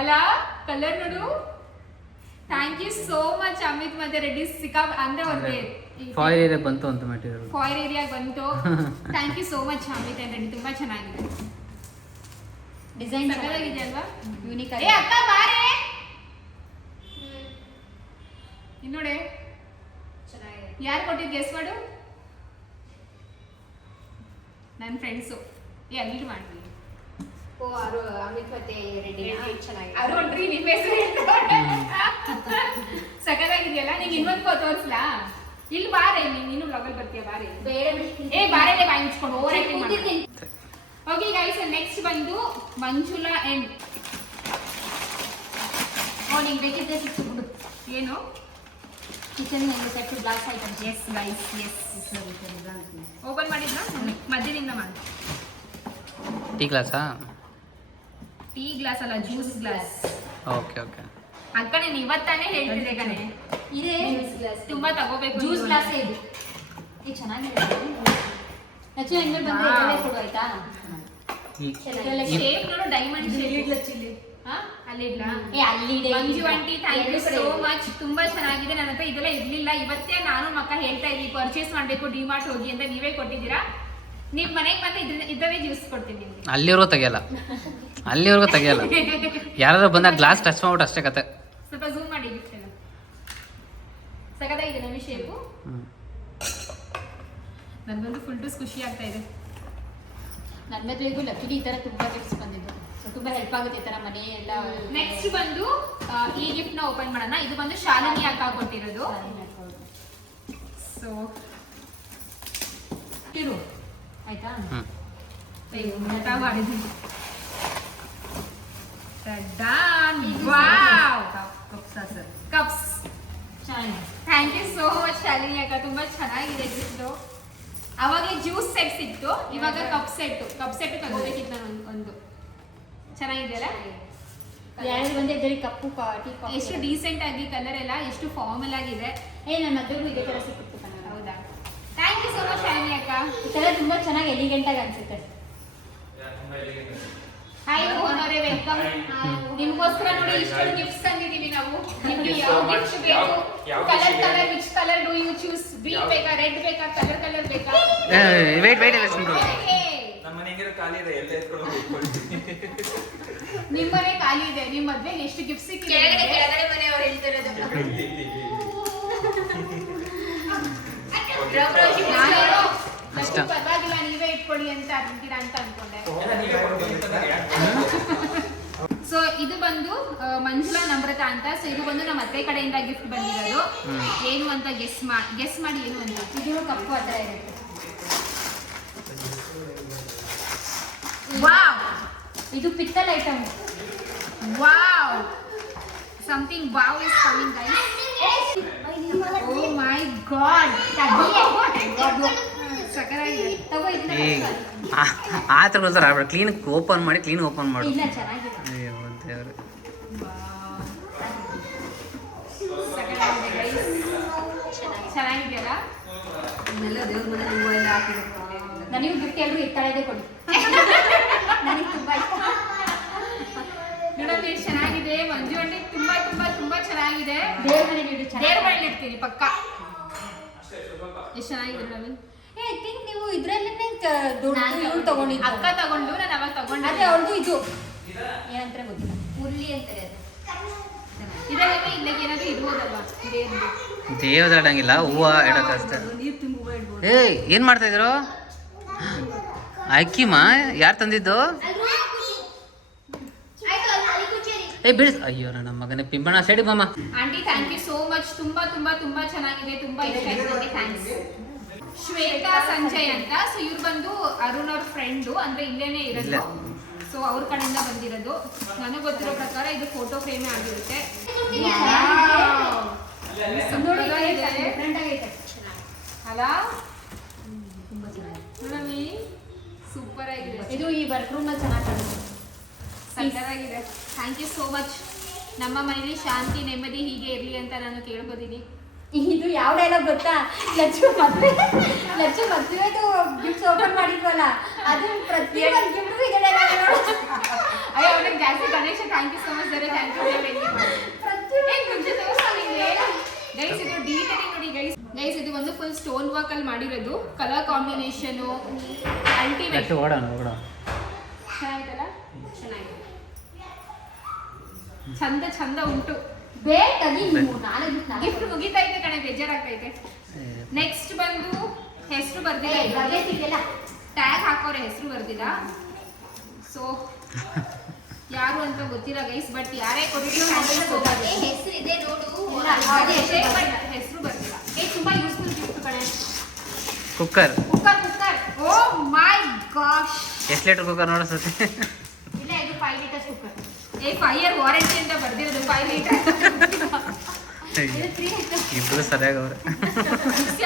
ಅಲ್ಲ, ಕಲರ್ ನೋಡು. Thank you so much Amit ಮತ್ತೆ ರೆಡ್ಡಿ. ಸಿಕ್ಕಾ ಅಂದ್ರೆ ಅವ್ರಿಗೆ ಫಾಯಿಲ್ ಏರಿಯಾ ಬಂತು ಅಂತ ಮೆಟೀರಿಯಲ್. ಫಾಯಿಲ್ ಏರಿಯಾ ಬಂತು. Thank you so much Amit and Reddy, ತುಂಬಾ ಚೆನ್ನಾಗಿದೆ. ಡಿಸೈನ್ ಸಕ್ಕತ್ತಾಗಿದೆ ಅಲ್ವಾ? ಯೂನಿಕ್ ಏ ಅಕ್ಕ ಬಾರೆ ಇನ್ನೋಡೆ. ಚೆನ್ನಾಗಿದೆ. ಯಾರು ಕೊಟ್ಟಿದ್ದು ಗೆಸ್ ಮಾಡು? ನನ್ನ ಫ್ರೆಂಡ್ಸು. ಏ ಅಡ್ಮಿಟ್ ಮಾಡ್ತೀವಿ. ಓ ಅಮಿತ್ ಮತ್ತೆ ರೆಡ್ಡಿ ಚೆನ್ನಾಗಿದೆ. ಅವ್ರು ಹೊಂಟ್ರಿ ನಿಮ್ಮ ಹೆಸರು ಸಕ್ಕತ್ತಾಗಿದೆಯಲ್ಲ. ನಿಂಗೆ ಇನ್ನೊಂದು ತೋರಿಸ್ಲಾ? ಇಲ್ಲಿ ಬಾರೆ, ನೀನು ಬ್ಲಾಗಲ್ಲಿ ಬರ್ತೀಯ ಬಾರೆ. ಬೇರೆ ಏ ಬಾರೆ ಬಾಯಿ ಮುಚ್ಕೊಂಡು ಓವರ್ ಆಕ್ಟಿಂಗ್ ಮಾಡಿ. ಕೂತಿರ್ತೀನಿ. ಓಕೆ ಗೈಸ್, ನೆಕ್ಸ್ಟ್ ಬಂದು ಮಂಜುಳಾ ಅಂಡ್ ಓ ನಿಂಗೆ ಬೇಕಿದ್ದೆ ಸಿಕ್ತು ಬಿಡು. ಏನು? Kitchen set glass items. Yes guys, yes. Open ಮಾಡಿದ್ನ ಮಧ್ಯದಿಂದ ಮಾಡಿ. ಟೀ ಗ್ಲಾಸಾ? ಟೀ ಗ್ಲಾಸ್ ಅಲ್ಲ, ಜ್ಯೂಸ್ ಗ್ಲಾಸ್. Okay okay. ಅಕ್ಕ ನೀನು ಇವತ್ತಾನೆ ಹೇಳ್ತಿದ್ದೆ ಕಣೆ, ಇದೆ ತುಂಬಾ ತಗೋಬೇಕು. ಜ್ಯೂಸ್ ಗ್ಲಾಸ್ ಇದು. ಇದು ಚೆನ್ನಾಗಿದೆ. ಆಕ್ಚುಲಿ ಇನ್ಮೇಲೆ ಬಂದ್ರೆ ಇದರಲ್ಲೇ ಕೊಡು ಆಯ್ತಾ? ಇದರಲ್ಲೇ ಶೇಪ್ ನೋಡು, ಡೈಮಂಡ್ ಶೇಪ್. ಚಿಲ್ಲಿ ಹಾ ಅಲ್ಲಿ ಇಡ್ಲಾ? ಏ ಅಲ್ಲಿ ಇದೆ. Manju aunty, thank you so much. ತುಂಬಾ ಚೆನ್ನಾಗಿದೆ. ನನ್ನ ಹತ್ರ ಇದೆಲ್ಲ ಇರ್ಲಿಲ್ಲ. ಇವತ್ತೇ ನಾನು ಮಕ್ಕ ಹೇಳ್ತಾ ಇದ್ವಿ ಪರ್ಚೇಸ್ ಮಾಡ್ಬೇಕು ಡಿಮಾರ್ಟ್ ಹೋಗಿ ಅಂತ, ನೀವೇ ಕೊಟ್ಟಿದ್ದೀರಾ. ನೀವ್ ಮನೆಗೆ ಬಂದು ಇದರೇ ಜ್ಯೂಸ್ ಕೊಡ್ತೀನಿ ನಿಮ್ಗೆ. ಅಲ್ಲಿವರೆಗೂ ತೆಗಿಯಲ್ಲ, ಅಲ್ಲಿವರೆಗೂ ತೆಗಿಯಲ್ಲ. ಯಾರಾದ್ರೂ ಬಂದಾಗ ಗ್ಲಾಸ್ ಟಚ್ ಮಾಡ್ಬಿಟ್ಟು ಅಷ್ಟೇ ಕತೆ. ಸ್ವಲ್ಪ ಝೂಮ್ ಮಾಡಿ ಗಿಫ್ಟ್ ಎಲ್ಲ. ಸಕತ್ತಾಗಿದೆ ನಮಗೆ ಶೇಪು. ನನ್ಗೊಂದು ಫುಲ್ ಟೂಸ್ ಖುಷಿ ಆಗ್ತಾ ಇದೆ. ನನ್ನ ಮದುವೆಗೂ ಲಕ್ಕಿಲಿ ಈ ತರ ತುಂಬಾ ಗಿಫ್ಟ್ಸ್ ಬಂದಿದ್ದು. ಸೊ ತುಂಬಾ ಹೆಲ್ಪ್ ಆಗುತ್ತೆ ಈ ತರ ಮನೆ ಎಲ್ಲ. ನೆಕ್ಸ್ಟ್ ಬಂದು ಈ ಗಿಫ್ಟ್ ನ ಓಪನ್ ಮಾಡೋಣ. ಇದು ಬಂದು ಶಾಲಿನಿ ಅಕ್ಕ ಕೊಟ್ಟಿರೋದು. ಸೊ ಇರು ಆಯ್ತಾ? ಊಟ ಮಾಡಿದ್ವಿ. Wow, cups. ಚೆನ್ನಾಗಿದೆ. Thank you so much Shalini ಅಕ್ಕ, ತುಂಬಾ ಚೆನ್ನಾಗಿದೆ ಗಿಫ್ಟ್. ಅವಾಗಲೇ ಜ್ಯೂಸ್ ಸೆಟ್ ಸಿಕ್ತು, ಇವಾಗ ಕಪ್ ಸೆಟ್ ತಗೋಬೇಕಿತ್ತು ನಾನು ಒಂದು. ಚೆನ್ನಾಗಿದೆಯಲ್ಲ? ಯಾರು ಬಂದ್ರೆ ಇದ್ರಲ್ಲಿ ಕಪ್ಪು ಟೀ ಕಾಫಿ ಎಷ್ಟು ಡೀಸೆಂಟ್ ಆಗಿ ಕಲರ್ ಎಲ್ಲ ಎಷ್ಟು ಫಾರ್ಮಲ್ ಆಗಿದೆ. ಏ ನನ್ನ ಮದುವೆಗೂ ಇದೇ ತರ ಸಿಕ್ಕಿತ್ತು ಕಣ. ಹೌದಾ? Thank you so much Shalini ಅಕ್ಕ. ಈ ತರ ತುಂಬಾ ಚೆನ್ನಾಗಿ ಎಲಿಗೆಂಟ್ ಆಗಿ ಅನ್ಸುತ್ತೆ. ಹಾಯ್ ಮೋಹನ್ ಅವರೇ, ವೆಲ್ಕಮ್. ನಿಮ್ಗೋಸ್ಕರ ನೋಡಿ ಇಷ್ಟೊಂದು ಗಿಫ್ಟ್ಸ್ ತಂದಿದ್ದೀವಿ ನಾವು. ನಿಮ್ಗೆ ಯಾವ ಗಿಫ್ಟ್ ಬೇಕು? Colour which colour do you choose? Green ಬೇಕಾ, ರೆಡ್ ಬೇಕಾ, ಕಲರ್ ಬೇಕಾ? ವೇಟ್ ವೇಟ್ ಇಲ್ಲ ಸುಮ್ಮನೆ. ನಿಮ್ಮ ಮನೆ ಖಾಲಿ ಇದೆ, ನಿಮ್ಮ ಮದ್ವೆಗೆ ಎಷ್ಟು ಗಿಫ್ಟ್ ಸಿಕ್ಕಿದೆ? ಮನೆಯವರು ಹೇಳ್ತಿರೋದು. ಅಷ್ಟ. ಪರವಾಗಿಲ್ಲ, ನೀವೇ ಇಟ್ಕೊಳ್ಳಿ ಅಂತ ಅಂತೀರಾ ಅಂತ ಅನ್ಕೊಂಡೆ. ಸೊ ಇದು ಬಂದು ಮಂಜುಳಾ ನಮ್ರತ ಅಂತ. ಸೊ ಇದು ಬಂದು ನಮ್ಮ ಅತ್ತೆ ಕಡೆಯಿಂದ ಗಿಫ್ಟ್ ಬಂದಿರೋದು. ಏನು ಅಂತ ಗೆಸ್ ಮಾಡಿ ಏನು ಅಂತ. ಇದು ಕಪ್ಪು ಆ ಥರ ಇರುತ್ತೆ. ವಾವ್, ಇದು ಪಿತ್ತಲ್ item. Wow, something wow is coming guys. Oh my god, ಸಕರಾಗಿದೆ. ತಗೋ ಇದನ್ನ. ಆ ಥರ ಒಂಥರ ಆಗ್ಬೇಡ. ಕ್ಲೀನ್ ಓಪನ್ ಮಾಡಿ ಮಾಡು. ಇಲ್ಲ ಚೆನ್ನಾಗಿದೆ. ಅಯ್ಯೋ ದೇವ್ರೆ. ಸಕರಾಗಿದೆ ಗೈಸ್. ಚೆನ್ನಾಗಿದೆಯಲ್ಲ? ಇದನ್ನೆಲ್ಲ ದೇವ್ರ ಮನೆ ಹೂವು ಎಲ್ಲ ಹಾಕಿದ್ರು. ನನಗೂ ಗಿಫ್ಟ್ ಎಲ್ಲರೂ ಇತ್ತಾಳದೆ ಕೊಡಿ. ನನಗೆ ತುಂಬಾ ಇಷ್ಟ. ನೋಡೋದು ಎಷ್ಟು ಚೆನ್ನಾಗಿದೆ. ಮಂಜು ಆಂಟಿ ತುಂಬಾ ತುಂಬಾ ತುಂಬಾ ಚೆನ್ನಾಗಿದೆ. ದೇವ್ರ ಮನೆ ನೀಡು ದೇವ್ರ ಚೆನ್ನಾಗಿ. ಮನೇಲಿ ಇಡ್ತೀನಿ ಪಕ್ಕ. ಎಷ್ಟು ಚೆನ್ನಾಗಿದೆ ನವೀನ್. ಐ ಥಿಂಕ್ ನೀವು ಇದ್ರಲ್ಲೇ ದೊಡ್ಡ ಇವ್ರು ತಗೊಂಡಿದ್ದು. ಅಕ್ಕ ತಗೊಂಡು ನಾನು ಅವಾಗ ತಗೊಂಡೆ. ಅದೇ ಅವ್ರದ್ದು ಇದು ಏನಂತಾರೆ ಗೊತ್ತಿಲ್ಲ. ಉರ್ಲಿ ಅಂತಾರೆ ಅದು. ಇದರಲ್ಲಿ ಇಲ್ಲಿಗೆ ಏನಾದ್ರು ಇಡ್ಬೋದಲ್ವಾ? ದೇವ್ರದ್ದು. ದೇವ್ರ ಇಡಂಗಿಲ್ಲ, ಹೂವು ಇಡೋಕೆ ಅಷ್ಟೇ. ನೀರು ತುಂಬಿ ಹೂವು ಇಡ್ಬೋದು. ಏಯ್ ಏನು ಮಾಡ್ತಾ ಇದ್ರು? ಅಕ್ಕಿಮಾ ಯಾರು ತಂದಿದ್ದು? ಏ ಬಿಡಿಸ್. ಅಯ್ಯೋ ನನ್ನ ಮಗನೇ ಪಿಂಬಣ ಸೈಡಿ ಮಾಮ. Aunty thank you so much. ತುಂಬಾ ತುಂಬಾ ತುಂಬಾ ಚೆನ್ನಾಗಿದೆ, ತುಂಬಾ ಇಷ್ಟ ಆಯ್ತು ನನಗೆ. ಥ್ಯಾಂಕ್ಸ್. ಶ್ವೇತಾ ಸಂಜಯ್ ಅಂತ. ಸೊ ಇವ್ರು ಬಂದು ಅರುಣ್ ಅವ್ರ ಫ್ರೆಂಡು, ಅಂದ್ರೆ ಇಲ್ಲೇನೆ ಇರೋದು. ಸೊ ಅವ್ರ ಕಡೆಯಿಂದ ಬಂದಿರೋದು. ನನಗೆ ಗೊತ್ತಿರೋ ಪ್ರಕಾರ ಇದು ಫೋಟೋ ಫ್ರೇಮೇ ಆಗಿರುತ್ತೆ. ಅಲ್ಲ ಸೂಪರ್ ಆಗಿದೆ. ಇದು ಈ ವರ್ಕ್ ರೂಮ್ ಅಲ್ಲಿ ಚೆನ್ನಾಗಿ ಕಾಣುತ್ತೆ. ಸಕ್ಕತ್ತಾಗಿದೆ. Thank you so much. ನಮ್ಮ ಮನೇಲಿ ಶಾಂತಿ ನೆಮ್ಮದಿ ಹೀಗೆ ಇರಲಿ ಅಂತ ನಾನು ಕೇಳ್ಬೋದೀನಿ. ಇದು ಯಾವ ಡೈಲಾಗ್ ಗೊತ್ತಾ? ಲಚ್ಚು ಮದುವೆದು ಗಿಫ್ಟ್ಸ್ ಓಪನ್ ಮಾಡಿದ್ವಲ್ಲ, ಅದು ಪ್ರತಿಯೊಂದು ಗಿಫ್ಟ್ ಇದೆ ಡೈಲಾಗ್. ಅಯ್ಯೋ ಅವನಿಗೆ ಜಾಸ್ತಿ Ganesha thank you so much sir. Thank you guys. ಇದು ಡೀಟೇಲಿಂಗ್ ನೋಡಿ ಗೈಸ್. ಇದು ಒಂದು ಫುಲ್ ಸ್ಟೋನ್ ವರ್ಕ್ ಅಲ್ಲಿ ಮಾಡಿರೋದು. Colour combination ultimate. ಚೆನ್ನಾಗಿತ್ತಲ್ಲ? ಚೆನ್ನಾಗಿದೆ, ಚಂದ ಉಂಟು. ಬೇಕಾಗಿ ಗಿಫ್ಟ್ ಮುಗಿತೈತೆ ಕಣೆ, ಬೇಜಾರಾಗ್ತೈತೆ. ನೆಕ್ಸ್ಟ್ ಬಂದು ಹೆಸರು ಬರ್ದಿಲ್ಲ, ಟ್ಯಾಗ್ ಹಾಕೋರೆ ಹೆಸರು ಬರ್ದಿಲ್ಲ. ಸೊ ಯಾರು ಅಂತ ಗೊತ್ತಿಲ್ಲ ಗೈಸ್, ಬಟ್ ಯಾರೇ ಕೊಟ್ಟಿದ್ರು ಹೆಸರಿದೆ ನೋಡು. ಹೆಸರು ಬರ್ದಿಲ್ಲ. ತುಂಬಾ ಯೂಸ್ಫುಲ್ ಗಿಫ್ಟ್ ಕಣೆ. ಕುಕ್ಕರ್. ಓ ಮೈ ಗಾಶ್. ಎಷ್ಟು ಲೀಟರ್ ಕುಕ್ಕರ್ ನೋಡೋ ಸತಿ? ಇಲ್ಲ, ಇದು 5 ಲೀಟರ್ಸ್ ಕುಕ್ಕರ್. 5 year ವಾರಂಟಿ ಅಂತ ಬರ್ದಿರೋದು. 5 ಲೀಟರ್. ಇಬ್ರು ಸರಿಯಾಗಿ ಅವ್ರೆ.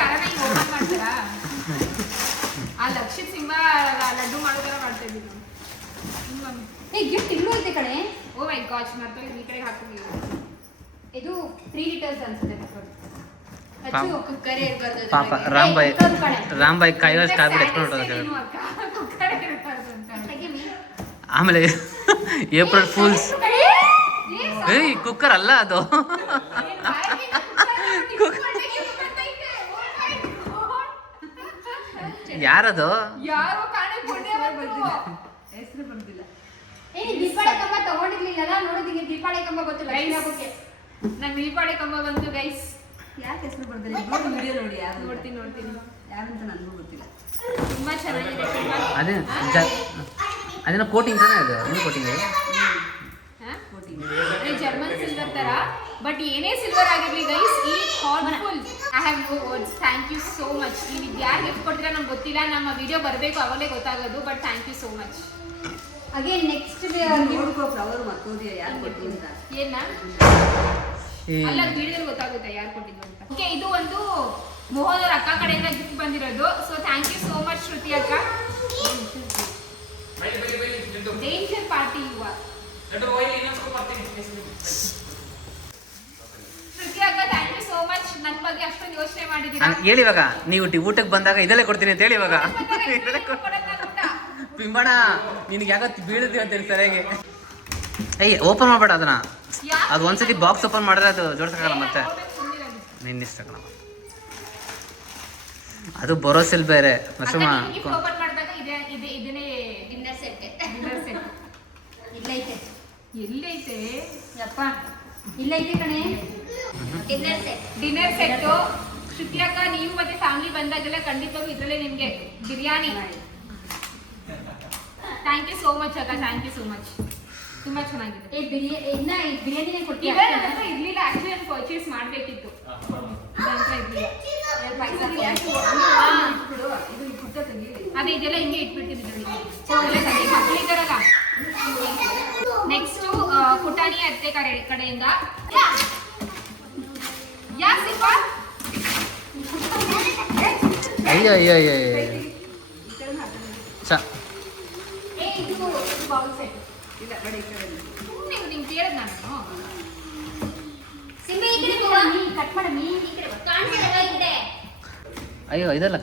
ಆರಾಮಾಗಿ ಓಪನ್ ಮಾಡ್ತಾರಾ? ಆ ಲಕ್ಷಿತ ಸಿಂಹ ಲಡ್ಡು ಮಾಡೋ ಥರ ಮಾಡ್ತಾ ಇದ್ದೀವಿ. ಗಿಫ್ಟ್ ಇಲ್ಲೂ ಐತೆ ಕಣೆ. ಓ ಮೈ ಗಾಶ್. ಮತ್ತೆ ಈ ಕಡೆ ಹಾಕಿದ್ದೀವಿ. ಇದು 3 ಲೀಟರ್ಸ್ ಅನ್ಸುತ್ತೆ. ಕುಕ್ಕರ್ ಇರ್ಬಾರ್ದು. ಪಾಪ ರಾಮ್ಬಾಯ್ ಕೈವಷ್ಟು ಕಾಯ್ಬಿಟ್ಟು ಎತ್ಕೊಂಡು ಹೊರಟೋದು. ಆಮೇಲೆ ಏಪ್ರಿಲ್ ಫೂಲ್ಸ್. ಏಯ್ ಕುಕ್ಕರ್ ಅಲ್ಲ ಅದು. ಯಾರದು? ಯಾರೋ ಕಾಣೆ ಹೆಸರು ಬಂದಿಲ್ಲ. ದೀಪಾವಳಿ ಕಂಬ ತಗೊಂಡಿರ್ಲಿಲ್ಲ, ನೋಡಿದೀನಿ. ದೀಪಾವಳಿ ಕಂಬ ಗೊತ್ತಿಲ್ಲ. ನಂಗೆ ದೀಪಾವಳಿ ಕಂಬ ಬಂತು ಗೈಸ್. ಯಾಕೆ ಹೆಸರು ಬರ್ದಿಲ್ಲ? ನೋಡಿ ವಿಡಿಯೋ ನೋಡಿ. ಯಾರು ನೋಡ್ತೀನಿ ಯಾರಂತ ನನಗೂ ಗೊತ್ತಿಲ್ಲ. ತುಂಬಾ ಚೆನ್ನಾಗಿದೆ. ಅದೇನೋ ಕೋಟಿಂಗ್ ತಾನೇ ಅದು? ಏನು ಕೋಟಿಂಗ್? ಜರ್ಮನ್ ಸಿಲ್ವರ್ ತರ. ಬಟ್ ಏನೇ ಸಿಲ್ವರ್ ಆಗಿರ್ಲಿ ಗೈಸ್, ಈ thoughtful. I have no words. Thank you so much. ನೀವು ಯಾರು ಗಿಫ್ಟ್ ಕೊಡ್ತೀರಾ ನಮ್ಗೆ ಗೊತ್ತಿಲ್ಲ. ನಮ್ಮ ವಿಡಿಯೋ ಬರಬೇಕು, ಅವಾಗಲೇ ಗೊತ್ತಾಗೋದು. But thank you so much. Again next ನೋಡ್ಕೋ ಫ್ಲವರ್ ಮತ್ತೋದಿಯ ಯಾರು ಕೊಟ್ಟು ಅಂತ. ಏನ ಅಲ್ಲ, ವಿಡಿಯೋದಲ್ಲಿ ಗೊತ್ತಾಗುತ್ತೆ ಯಾರು ಕೊಟ್ಟಿದ್ದು ಅಂತ. ಓಕೆ, ಇದು ಒಂದು ಮೋಹನ್ ಅಕ್ಕ ಕಡೆಯಿಂದ ಗಿಫ್ಟ್ ಬಂದಿರೋದು. So thank you so much Shruti ಅಕ್ಕ. ಡೇಂಜರ್ ಪಾರ್ಟಿ ಯುವ ಶ್ರುತಿ ಅಕ್ಕ, ಥ್ಯಾಂಕ್ ಯು ಸೋ ಮಚ್. ನನ್ನ ಬಗ್ಗೆ ಅಷ್ಟೊಂದು ಯೋಚನೆ ಮಾಡಿದ್ದೀರಾ. ಹೇಳಿ ಇವಾಗ ನೀವು ಊಟಕ್ಕೆ ಬಂದಾಗ ಇದೆಲ್ಲ ಕೊಡ್ತೀನಿ ಅಂತ ಹೇಳಿ ಇವಾಗ. ಪಿಂಬಣ ನಿನಗೆ ಯಾಕತ್ತು ಬೀಳುತ್ತೆ ಅಂತೇಳಿ ಸರಿಯಾಗಿ. ಏಯ್ ಓಪನ್ ಮಾಡಬೇಡ ಅದನ್ನ. ಅದು ಒಂದ್ಸತಿ ಬಾಕ್ಸ್ ಓಪನ್ ಮಾಡಿದ್ರೆ ಅದು ಜೋಡ್ಸಕ್ಕಾಗಲ್ಲ ಮತ್ತೆ. ನಿನ್ನಿಷ್ಟ ಕಣ. ಅದು ಬರೋಸಿಲ್ ಬೇರೆ ಮಸಮ. ಓಪನ್ ಮಾಡಿದಾಗ ಇದನ್ನೇ ಡಿನ್ನರ್ ಸೆಟ್. ಇಲ್ಲೈತೆ. ಎಲ್ಲೈತೆ ಯಪ್ಪ, ಇಲ್ಲೈತೆ ಕಣೆ. Dinner set. ಶ್ರುತಿ ಅಕ್ಕ, ನೀವು ಮತ್ತೆ ಫ್ಯಾಮಿಲಿ ಬಂದಾಗೆಲ್ಲ ಖಂಡಿತವಾಗೂ ಇದರಲ್ಲೇ ನಿಮಗೆ biryani. Thank you so much ಅಕ್ಕ. Thank you so much. ತುಂಬಾ ಚೆನ್ನಾಗಿದೆ. ಬಿರಿಯಾನಿನೇ ಕೊಡ್ತೀವಿ. ಇರ್ಲಿಲ್ಲ ಆಕ್ಚುಲಿ, ನಾನು ಪರ್ಚೇಸ್ ಮಾಡಬೇಕಿತ್ತು. ಅದೇ ಇದೆಲ್ಲ ಹಿಂಗೆ ಇಟ್ಬಿಟ್ಟಿದ್ದೀವಿ. ನೆಕ್ಸ್ಟ್ ಪುಟಾಣಿ ಅತ್ತೆ ಕಡೆಯಿಂದ ಅಯ್ಯೋ ಅಯ್ಯೋ ಅಯ್ಯೋ ಬೌಲ್ ಸೆಟ್. ಇಲ್ಲ ಬಡ ಈ ಕಡೆ ನಿಂಗೆ ಕೇಳಿದ್ ನಾನು. ಕಟ್ ಮಾಡಿ ಅಯ್ಯೋ ಇದಲ್ಲ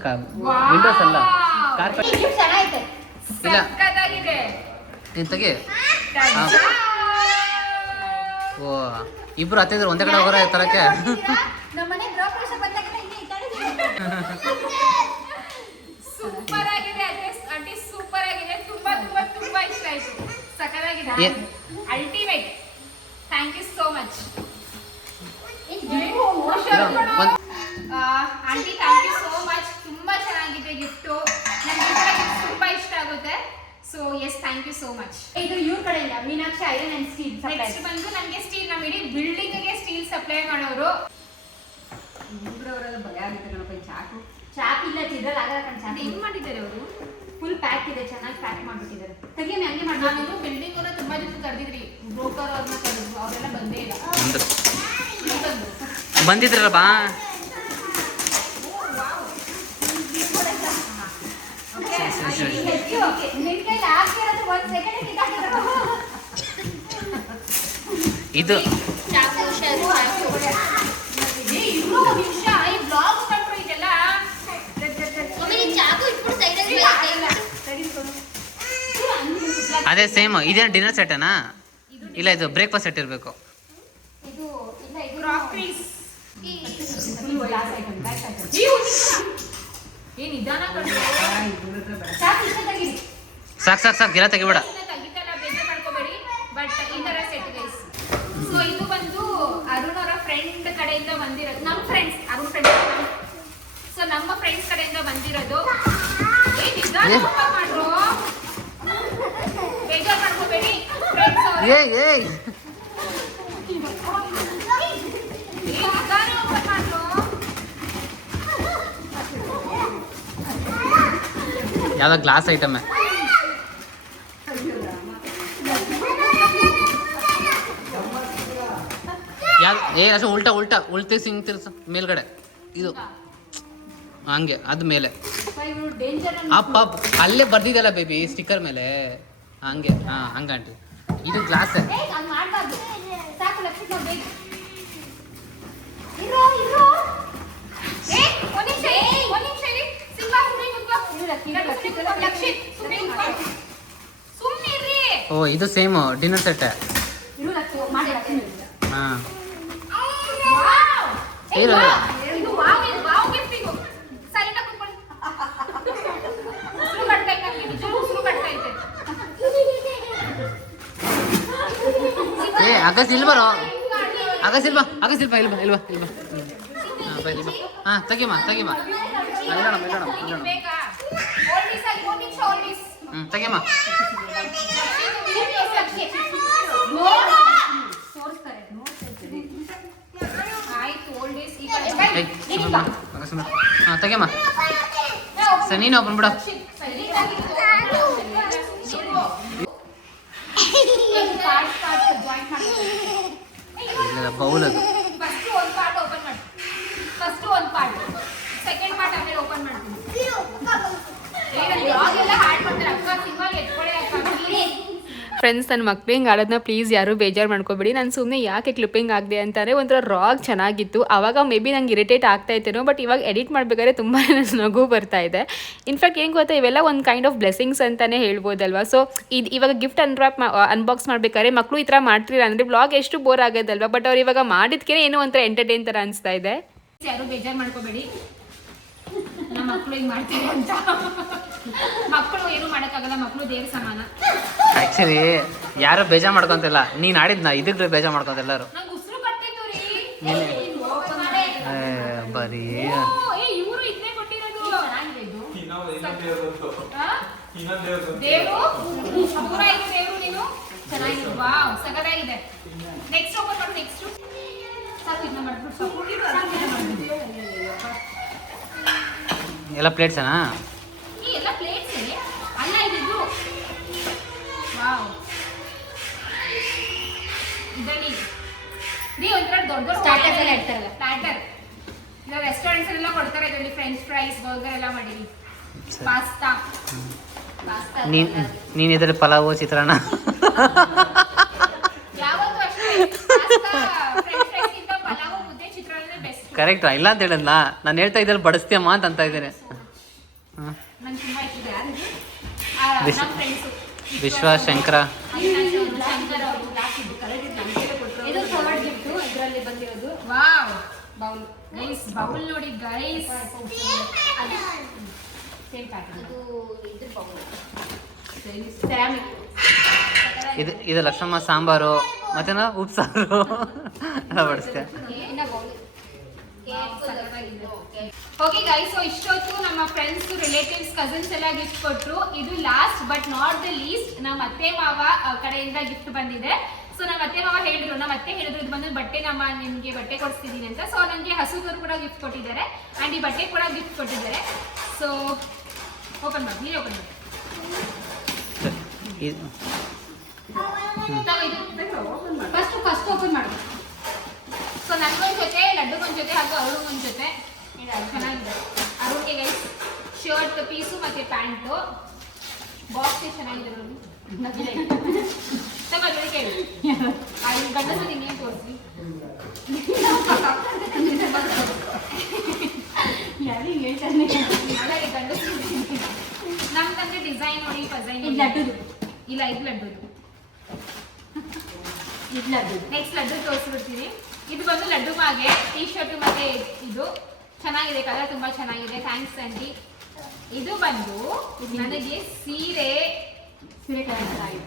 ವಿಂಡೋಸ್ ಅಲ್ಲ, ಕಾರ್ಪೆಟ್. ಚೆನ್ನಾಗೈತೆ. ಇಲ್ಲ ಸಕ್ಕತ್ತಾಗಿದೆ. ನೀನು ತೆಗಿ. ಓ, ಇಬ್ರು ಹತ್ತಿದ್ರು ಒಂದೇ ಕಡೆ ಹೋಗೋರ ತರಕ್ಕೆ. ನಮ್ಮನೆ ಗೃಹಪ್ರವೇಶ ಬಂದಾಗೆಲ್ಲ ಹಿಂಗೆ ಇದ್ದಾಳೆ. ಸೂಪರ್ ಆಗಿದೆ ಆಂಟಿ, ಸೂಪರ್ ಆಗಿದೆ. ತುಂಬಾ ತುಂಬಾ ತುಂಬಾ ಇಷ್ಟ ಆಯ್ತು. ಸಕ್ಕತ್ತಾಗಿದೆ. Ultimate. Thank you so much aunty. Thank you so much. ತುಂಬಾ ಚೆನ್ನಾಗಿದೆ ಗಿಫ್ಟು. ನನಗೆ ತುಂಬಾ ಇಷ್ಟ ಆಗುತ್ತೆ. So yes, thank you so much. ಇದು ಇವ್ರ ಕಡೆಯಿಂದ Meenakshi iron and steel next ಬಂದು ನನಗೆ ಸ್ಟೀಲ್, ನಮ್ಮ ಇಡೀ ಬಿಲ್ಡಿಂಗ್ಗೆ ಸ್ಟೀಲ್ ಸಪ್ಲೈ ಮಾಡೋರು. ಇಬ್ಬರವರೆಲ್ಲ ಭಯ ಆಗುತ್ತೆ ಕಣಪ್ಪ ಈ ಚಾಕು. ಚಾಕ್ ಇಲ್ಲ ಚಿದ್ರಲ್ಲಿ ಆಗಲ್ಲ ಕಣ್ ಚಾಕ್. ಹೆಂಗ್ ಮಾಡಿದ್ದಾರೆ ಅವರು? ಫುಲ್ ಪ್ಯಾಕ್ ಇದೆ, ಚೆನ್ನಾಗಿ ಪ್ಯಾಕ್ ಮಾಡ್ಬಿಟ್ಟಿದ್ದಾರೆ. ತೆಗಿ ಹಂಗೆ ಮಾಡಿ. ನಾನಿನ್ನು ಬಿಲ್ಡಿಂಗ್ ಅವ್ರನ್ನ ತುಂಬಾ ಜನ ಕರೆದಿದ್ರಿ, ಬ್ರೋಕರ್ ಅವ್ರನ್ನ ಕರೆದ್ರು, ಅವರೆಲ್ಲ ಬಂದೇ ಇಲ್ಲ. ಬಂದಿದ್ರಲ್ಲ ಬಾ. ಇದು ಅದೇ ಸೇಮ್. ಇದೇನು ಡಿನ್ನರ್ ಸೆಟ್ಟನಾ? ಇಲ್ಲ, ಇದು ಬ್ರೇಕ್ಫಾಸ್ಟ್ ಸೆಟ್ ಇರಬೇಕು. ಸಾಕು ಸಾಕು ಸಾಕು, ಗಿರ ತೆಗಿಬೇಡ. ಸೊ ಇದು ಬಂದು ಅರುಣ್ ಅವರ ಫ್ರೆಂಡ್ ಕಡೆಯಿಂದ ಬಂದಿರೋದು, ನಮ್ಮ ಫ್ರೆಂಡ್ಸ್, ಅರುಣ್ ಫ್ರೆಂಡ್. ಸೊ ನಮ್ಮ ಫ್ರೆಂಡ್ಸ್ ಕಡೆಯಿಂದ ಬಂದಿರೋದು. ಮಾಡ್ರು, ಬೇಜಾರು ಮಾಡ್ಕೋಬೇಡಿ ಫ್ರೆಂಡ್ಸ್. ಯಾವ್ದೋ ಗ್ಲಾಸ್ ಐಟಮ್. ಯಾವ್ದು ಉಲ್ಟಾ ಉಲ್ಟಾ ಉಲ್ಟಿ ಸಿಂಗ್ ತಿರ್ಸ ಮೇಲ್ಗಡೆ ಇದು ಹಂಗೆ ಅದ ಮೇಲೆ ಅಪ್ಪ ಅಲ್ಲೇ ಬರ್ದಿದಲ್ಲ ಬೇಬಿ ಸ್ಟಿಕ್ಕರ್ ಮೇಲೆ ಹಂಗೆ. ಹಾ ಹಂಗಂಟಿ. ಇದು ಗ್ಲಾಸ್. ಓ ಇದು ಸೇಮ್ ಡಿನ್ನರ್ ಸೆಟ್. ಹಾ ಅಗಸಿಲ್ಬರೋ ಅಗಸಿಲ್ಬಾ ಅಗಸಿಲ್ಬಾ ಇಲ್ಬಾ ಇಲ್ಬಾ ಇಲ್ಬಾ. ಹಾ ತೆಗಿಮ ತೆಗಿಮ. ತೆಗಿಮ. ಹಾ ತೆಗಿಮ. ಸರ್ ನೀನು ಬಂದ್ಬಿಡ. ಬೌಲ್ ಅದು. ಫಸ್ಟ್ ಒಂದು ಪಾರ್ಟ್ ಓಪನ್ ಮಾಡಿ. ಫಸ್ಟ್ ಒಂದು ಪಾರ್ಟ್, ಸೆಕೆಂಡ್ ಪಾರ್ಟ್ ಆಮೇಲೆ ಓಪನ್ ಮಾಡ್ತೀನಿ. ಬ್ಲಾಗ್ ಎಲ್ಲ ಹಾಡ್ ಮಾಡ್ತಾರೆ. ಅಕ್ಕ ಸಿಂಗಲ್ ಎತ್ಕೊಳ್ಳಿ ಅಕ್ಕ. ಫ್ರೆಂಡ್ಸ್, ನನ್ನ ಮಕ್ಳು ಹಿಂಗೆ ಆಡೋದನ್ನ ಪ್ಲೀಸ್ ಯಾರು ಬೇಜಾರು ಮಾಡ್ಕೋಬೇಡಿ. ನಾನು ಸುಮ್ಮನೆ ಯಾಕೆ ಕ್ಲಿಪ್ಪಿಂಗ್ ಆಗದೆ ಅಂತಂದರೆ ಒಂಥರ ರಾಗ್ ಚೆನ್ನಾಗಿತ್ತು. ಆವಾಗ ಮೇ ಬಿ ನಂಗೆ ಇರಿಟೇಟ್ ಆಗ್ತಾ ಇತ್ತೇನೋ, ಬಟ್ ಇವಾಗ ಎಡಿಟ್ ಮಾಡಬೇಕಾದ್ರೆ ತುಂಬಾ ನಗು ಬರ್ತಾ ಇದೆ. ಇನ್ಫ್ಯಾಕ್ಟ್ ಏನು ಗೊತ್ತಾ, ಇವೆಲ್ಲ ಒಂದು ಕೈಂಡ್ ಆಫ್ ಬ್ಲೆಸ್ಸಿಂಗ್ಸ್ ಅಂತಲೇ ಹೇಳ್ಬೋದಲ್ವಾ. ಸೊ ಇದು ಇವಾಗ ಗಿಫ್ಟ್ ಅನ್ಬಾಕ್ಸ್ ಮಾಡ್ಬೇಕಾದ್ರೆ ಮಕ್ಕಳು ಈ ಥರ ಮಾಡ್ತಿಲ್ಲ ಅಂದರೆ ಬ್ಲಾಗ್ ಎಷ್ಟು ಬೋರ್ ಆಗೋದಲ್ವಾ. ಬಟ್ ಅವ್ರು ಇವಾಗ ಮಾಡಿದ್ಕೆ ಏನೋ ಒಂಥರ ಎಂಟರ್ಟೈನ್ ಥರ ಅನಿಸ್ತಾ ಇದೆ. ಯಾರು ಬೇಜಾರು ಮಾಡ್ಕೋಬೇಡಿ, ನಮ್ಮ ಮಕ್ಕಳು ಹಿಂಗೆ ಮಾಡ್ತೀವಿ ಅಂತ. ಮಕ್ಕಳು ಏನು ಮಾಡೋಕ್ಕಾಗಲ್ಲ, ಮಕ್ಕಳು ದೇವ್ರ ಸಮಾನ. ಆ್ಯಕ್ಚುಲಿ ಯಾರು ಬೇಜಾರು ಮಾಡ್ಕೊಂತಿಲ್ಲ, ನೀನು ಆಡಿದ್ನ ಇದಕ್ಕೆ ಬೇಜಾರು ಮಾಡ್ಕೊಂತ ಎಲ್ಲರೂ. ನಂಗೆ ಉಸಿರು ಬರ್ತಿತ್ತು ರೀ. ಬರೀ ಇವರು ಇದನ್ನೇ ಕೊಟ್ಟಿರೋದು. ದೇವರು ಪೂರ ಇದೆ. ದೇವರು ನೀನು ಚೆನ್ನಾಗಿದೆ. ವಾವ್ ಸಗದಾಗಿದೆ. ನೆಕ್ಸ್ಟ್ ಓಪನ್ ಮಾಡು. ನೆಕ್ಸ್ಟ್ ಸಾಕು, ಇದನ್ನ ಮಾಡ್ಬಿಟ್ಟು ಎಲ್ಲ ಪ್ಲೇಟ್ಸನಾ? ಈ ಎಲ್ಲ ಪ್ಲೇಟ್ಸ್ ಅಲ್ಲ ಇದು. ವಾವ್, ಇದರಲ್ಲಿ ನೀ ಒಂಥರ ದೊಡ್ಡ ದೊಡ್ಡ ಸ್ಟಾರ್ಟರ್ಸ್ ಎಲ್ಲ ಇಡ್ತಾರಲ್ಲ, ಸ್ಟಾರ್ಟರ್. ಇಲ್ಲ ರೆಸ್ಟೋರೆಂಟ್ಸ್ ಎಲ್ಲ ಕೊಡ್ತಾರೆ ಇದರಲ್ಲಿ. ಫ್ರೆಂಚ್ ಫ್ರೈಸ್, ಬರ್ಗರ್ ಎಲ್ಲ ಮಾಡಿರಿ. ಪಾಸ್ತಾ ನೀನು ಇದ್ರಲ್ಲಿ ಪಲಾವು ಚಿತ್ರಾನ್ನ ಯಾವತ್ತೂ ಅಷ್ಟೇ. ಪಾಸ್ತಾ ಫ್ರೆಂಚ್ ಫ್ರೈಸ್ ಗಿಂತ ಪಲಾವು, ಮುದ್ದೆ, ಚಿತ್ರಾನ್ನನೇ ಬೆಸ್ಟ್. ಕರೆಕ್ಟ್ ಇಲ್ಲ ಅಂತ ಹೇಳಿದ್ನ ನಾನು ಹೇಳ್ತಾ ಇದ್ದಲ್ಲಿ ಬಡಿಸ್ತೀಯಮ್ಮ ಅಂತ ಇದ್ದೇನೆ. ನಂಗೆ ತುಂಬಾ ಇಷ್ಟ. ನಮ್ಮ ಫ್ರೆಂಡ್ಸು ವಿಶ್ವ ಶಂಕರ ಶಂಕರ್ ಅವರು ಇದು ಥರ್ಡ್ ಗಿಫ್ಟ್ ಇದರಲ್ಲಿ ಬಂದಿರೋದು. Wow, bowl guys. ಬೌಲ್ ನೋಡಿ ಗೈಸ್. Same pattern. ಇದು ಇದ್ರ ಬೌಲ್ ಸೆರಾಮಿಕ್. ಇದು ಲಕ್ಷ್ಮಮ್ಮ ಸಾಂಬಾರು ಮತ್ತೇನ ಉಪ್ಸಾರು ಎಲ್ಲ ಬಡಿಸ್ತೆ. ಬೌಲ್ ಓಕೆ ಗೈಸ್, ಸೊ ಇಷ್ಟೊತ್ತು ನಮ್ಮ ಫ್ರೆಂಡ್ಸ್, ರಿಲೇಟಿವ್ಸ್, ಕಸಿನ್ಸ್ ಎಲ್ಲ ಗಿಫ್ಟ್ ಕೊಟ್ಟರು. ಇದು last but not the least ನಮ್ಮ ಅತ್ತೆ ಮಾವ ಕಡೆಯಿಂದ ಗಿಫ್ಟ್ ಬಂದಿದೆ. ಸೊ ನಮ್ಮ ಅತ್ತೆ ಮಾವ ಹೇಳಿದ್ರು ಇದು ಬಂದು ಬಟ್ಟೆ, ನಿಮಗೆ ಬಟ್ಟೆ ಕೊಡಿಸ್ತಿದ್ದೀನಿ ಅಂತ. ಸೊ ನನಗೆ ಹಸುಗರು ಕೂಡ ಗಿಫ್ಟ್ ಕೊಟ್ಟಿದ್ದಾರೆ ಆ್ಯಂಡ್ ಈ ಬಟ್ಟೆ ಕೂಡ ಗಿಫ್ಟ್ ಕೊಟ್ಟಿದ್ದಾರೆ. ಸೊ ಓಪನ್ ಮಾಡಿ, ನೀವೇ ಓಪನ್ ಮಾಡಿ. ಫಸ್ಟ್ ಓಪನ್ ಮಾಡಿ. ಸೊ ನನಗೊಂದು ಜೊತೆ, ಲಡ್ಡುಗೊಂದು ಜೊತೆ ಹಾಗೂ ಅರುಣ್ಗೊಂದು ಜೊತೆ ಚೆನ್ನಾಗಿದೆ. ಅರುಣ್ಗೆ ಗೈಸ್ ಶರ್ಟ್ ಪೀಸು ಮತ್ತು ಪ್ಯಾಂಟು. ಬಾಕ್ಸ್ ಚೆನ್ನಾಗಿದೆ ನೋಡಿ. ತಗೊಳ್ಳಿ ಕೇಳಿ, ಗಂಡಸರು ಇನ್ನೇನು ತೋರಿಸಿ. ಯಾರಿಗೆ ಹೇಳ್ತಾನೆ ಅದೇ ಗಂಡಸರು ನಮ್ದಂದ್ರೆ ಡಿಸೈನ್ ನೋಡಿ, ಫಸೈನ್. ಇದು ಲಡ್ಡುದು ಇಲ್ಲ, ಇದು ಲಡ್ಡುದು. ಇದು ಲಡ್ಡು. ನೆಕ್ಸ್ಟ್ ಲಡ್ಡು ತೋರಿಸ್ಬಿಡ್ತೀನಿ. ಇದು ಬಂದು ಲಡ್ಡು ಮಾಗೆ ಟೀ ಶರ್ಟ್ ಮತ್ತೆ ಇದು ಚೆನ್ನಾಗಿದೆ, ಕಲರ್ ತುಂಬಾ ಚೆನ್ನಾಗಿದೆ. Thanks aunty. ಇದು ಬಂದು ನನಗೆ ಸೀರೆ ಚೆನ್ನಾಗಿದೆ.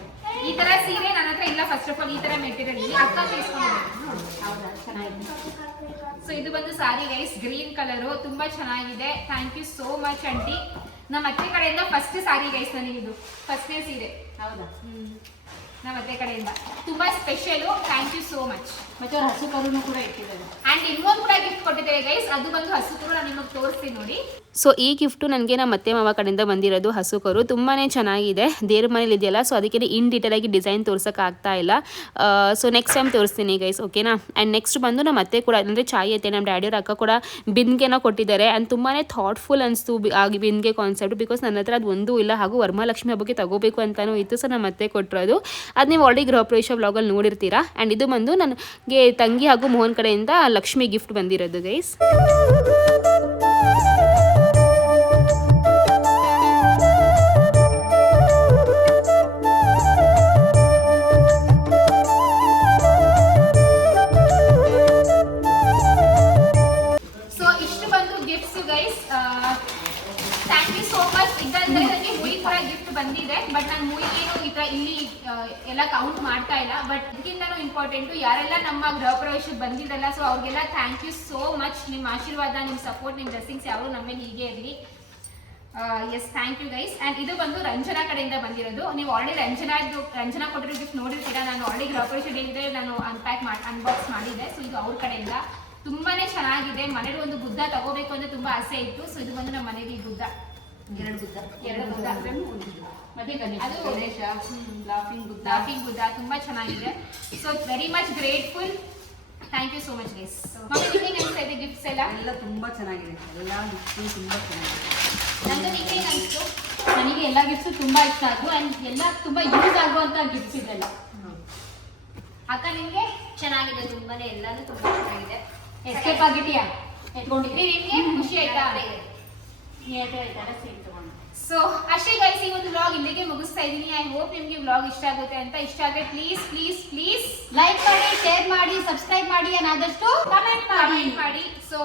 ಈ ತರ ಸೀರೆ ನನ್ನ ಹತ್ರ ಇಲ್ಲ. ಫಸ್ಟ್ ಆಫ್ ಆಲ್ ಈ ತರ ಮೆಟೀರಿಯಲ್ ಅಕ್ಕ తీసుಕೊಂಡಿದ್ದಾರೆ. ಹೌದಾ, ಚೆನ್ನಾಗಿದೆ. ಸೊ ಇದು ಬಂದು ಸಾರಿ ಗೈಸ್, ಗ್ರೀನ್ ಕಲರು, ತುಂಬಾ ಚೆನ್ನಾಗಿದೆ. Thank you so much aunty. ನಮ್ಮ ಅತ್ತೆ ಕಡೆಯಿಂದ ಫಸ್ಟ್ ಸಾರಿ ಗೈಸ್, ನನಗಿದು ಫಸ್ಟ್ನೇ ಸೀರೆ. ಹೌದಾ, ನಮ್ಮ ಅತ್ತೆ ಕಡೆಯಿಂದ ತುಂಬಾ special. Thank you so much. ಮತ್ತೆ ಅವ್ರ ಹಸು ಕರುನು ಕೂಡ ಇಟ್ಟಿದ್ದಾರೆ. ಆ್ಯಂಡ್ ಇನ್ನೊಂದು ಕೂಡ ಗಿಫ್ಟ್ ಕೊಟ್ಟಿದ್ದಾರೆ ಗೈಸ್, ಅದು ಬಂದು ಹಸು ಕರು. ನಾನು ನಿಮಗೆ ತೋರಿಸ್ತೀನಿ ನೋಡಿ. ಸೊ ಈ ಗಿಫ್ಟು ನನಗೆ ನಮ್ಮ ಅತ್ತೆ ಮಾವ ಕಡೆಯಿಂದ ಬಂದಿರೋದು ಹಸು ಕರು. ತುಂಬಾ ಚೆನ್ನಾಗಿದೆ. ದೇವ್ರ ಮನೇಲಿ ಇದೆಯಲ್ಲ, ಸೊ ಅದಕ್ಕೆ ಇನ್ ಡೀಟೇಲಾಗಿ ಡಿಸೈನ್ ತೋರ್ಸೋಕೆ ಆಗ್ತಾ ಇಲ್ಲ. ಸೊ ನೆಕ್ಸ್ಟ್ ಟೈಮ್ ತೋರಿಸ್ತೀನಿ ಗೈಸ್, ಓಕೆನಾ. ಆ್ಯಂಡ್ ನೆಕ್ಸ್ಟ್ ಬಂದು ನಮ್ಮ ಅತ್ತೆ ಕೂಡ, ಅಂದರೆ ಚಾಯ್ ಅತ್ತೆ, ನಮ್ಮ ಡ್ಯಾಡಿಯವ್ರ ಅಕ್ಕ ಕೂಡ ಬಿಂದಿಗೆನ ಕೊಟ್ಟಿದ್ದಾರೆ. ಆ್ಯಂಡ್ ತುಂಬಾ ಥಾಟ್ಫುಲ್ ಅನಿಸ್ತು ಆಗಿ ಬಿಂದಿಗೆ ಕಾನ್ಸೆಪ್ಟ್. ಬಿಕಾಸ್ ನನ್ನ ಹತ್ರ ಅದು ಒಂದೂ ಇಲ್ಲ, ಹಾಗೂ ವರಮಹಾಲಕ್ಷ್ಮಿ ಹಬ್ಬಕ್ಕೆ ತಗೋಬೇಕು ಅಂತಲೂ ಇತ್ತು. ಸೊ ನಮ್ಮ ಅತ್ತೆ ಕೊಟ್ಟಿರೋದು ಅದು ನೀವು ಆಲ್ರೆಡಿ ಗೃಹ ಪ್ರವೇಶ ವ್ಲಾಗಲ್ಲಿ ನೋಡಿರ್ತೀರಾ. ಆ್ಯಂಡ್ ಇದು ಬಂದು ನನಗೆ ತಂಗಿ ಹಾಗೂ ಮೋಹನ್ ಕಡೆಯಿಂದ ಲಕ್ಷ್ಮಿ ಗಿಫ್ಟ್ ಬಂದಿರೋದು ಗೈಸ್. ಸೊ ಇಷ್ಟು ಬಂದು gifts guys. Thank you so much. ಇದಂದ್ರೆ ನನಗೆ ಮೂವಿ ಕೂಡ ಗಿಫ್ಟ್ ಬಂದಿದೆ, ಬಟ್ ನಾನು ಮೂವಿಗೇನು ಈ ಥರ ಇಲ್ಲಿ ಎಲ್ಲ ಕೌಂಟ್ ಮಾಡ್ತಾ ಇಲ್ಲ. ಬಟ್ ಇದಕ್ಕಿಂತನೂ ಇಂಪಾರ್ಟೆಂಟು ಯಾರೆಲ್ಲ ನಮ್ಮ ಗೃಹ ಪ್ರವೇಶಕ್ಕೆ ಬಂದಿದ್ದಲ್ಲ, ಸೊ ಅವ್ರಿಗೆಲ್ಲ ಥ್ಯಾಂಕ್ ಯು ಸೋ ಮಚ್. ನಿಮ್ಮ ಆಶೀರ್ವಾದ, ನಿಮ್ಮ ಸಪೋರ್ಟ್, ನಿಮ್ಮ ಬ್ಲೆಸ್ಸಿಂಗ್ಸ್ ಯಾರು ನಮ್ಮ ಮೇಲೆ ಹೀಗೆ ಇರಲಿ. Yes, thank you guys. And ಇದು ಬಂದು ರಂಜನಾ ಕಡೆಯಿಂದ ಬಂದಿರೋದು. ನೀವು ಆಲ್ರೆಡಿ ರಂಜನಾ ಕೊಟ್ಟಿರೋ ಗಿಫ್ಟ್ ನೋಡಿರ್ತೀರಾ. ನಾನು ಆಲ್ರೆಡಿ ಗೃಹ ಪ್ರವೇಶ ಏನಿದೆ ನಾನು ಅನ್ಬಾಕ್ಸ್ ಮಾಡಿದ್ದೆ. ಸೊ ಇದು ಅವ್ರ ಕಡೆಯಿಂದ ತುಂಬಾನೇ ಚೆನ್ನಾಗಿದೆ. ಮನೇಲಿ ಒಂದು ಬುದ್ಧ ತಗೋಬೇಕು ಅಂತ ತುಂಬಾ ಆಸೆ ಇತ್ತು. ಸೊ ಇದು ಬಂದು ನಮ್ಮ ಮನೇಲಿ ಬುದ್ಧ, ಎರಡು ಬುದ್ಧ ಮತ್ತೆ ಅದು ಗಣೇಶ, ಲಾಫಿಂಗ್ ಬುದ್ಧ ತುಂಬಾ ಚೆನ್ನಾಗಿದೆ. So very much grateful. Thank you so much guys. Mummy ನಿಮಗೆ ಅನಿಸ್ತಾ ಇದೆ ಗಿಫ್ಟ್ಸ್ ಎಲ್ಲ ತುಂಬಾ ಚೆನ್ನಾಗಿದೆ. ಎಲ್ಲ ಗಿಫ್ಟ್ ತುಂಬಾ ಚೆನ್ನಾಗಿದೆ. ನಂದು ನಿಮಗೆ ಅನಿಸ್ತು? ನನಗೆ ಎಲ್ಲ ಗಿಫ್ಟ್ಸ್ ತುಂಬಾ ಇಷ್ಟ ಆದ್ವು. ಅಂಡ್ ಎಲ್ಲ ತುಂಬಾ ಯೂಸ್ ಆಗುವಂತ ಗಿಫ್ಟ್ಸ್ ಇದೆಲ್ಲ. ಅಕ್ಕ ನಿಮಗೆ ಚೆನ್ನಾಗಿದೆ, ತುಂಬಾನೇ ಎಲ್ಲಾನು ತುಂಬಾ ಚೆನ್ನಾಗಿದೆ. ಎಸ್ಕೇಪ್ ಆಗಿದೆಯಾ? ಎತ್ಕೊಂಡಿದ್ರಿ? ನಿಮಗೆ ಖುಷಿ ಆಯ್ತಾ? ಸೊ ಅಷ್ಟೇ ಗೈಸ್, ಈ ಒಂದು ವ್ಲಾಗ್ ಇಲ್ಲಿಗೆ ಮುಗಿಸ್ತಾ ಇದ್ದೀನಿ. ಐ ಹೋಪ್ ನಿಮಗೆ ವ್ಲಾಗ್ ಇಷ್ಟ ಆಗುತ್ತೆ ಅಂತ. ಇಷ್ಟ ಆದರೆ ಪ್ಲೀಸ್ ಪ್ಲೀಸ್ ಪ್ಲೀಸ್ ಲೈಕ್ ಮಾಡಿ, ಶೇರ್ ಮಾಡಿ, ಸಬ್ಸ್ಕ್ರೈಬ್ ಮಾಡಿ, ಆದಷ್ಟು ಕಮೆಂಟ್ ಮಾಡಿ. ಸೊ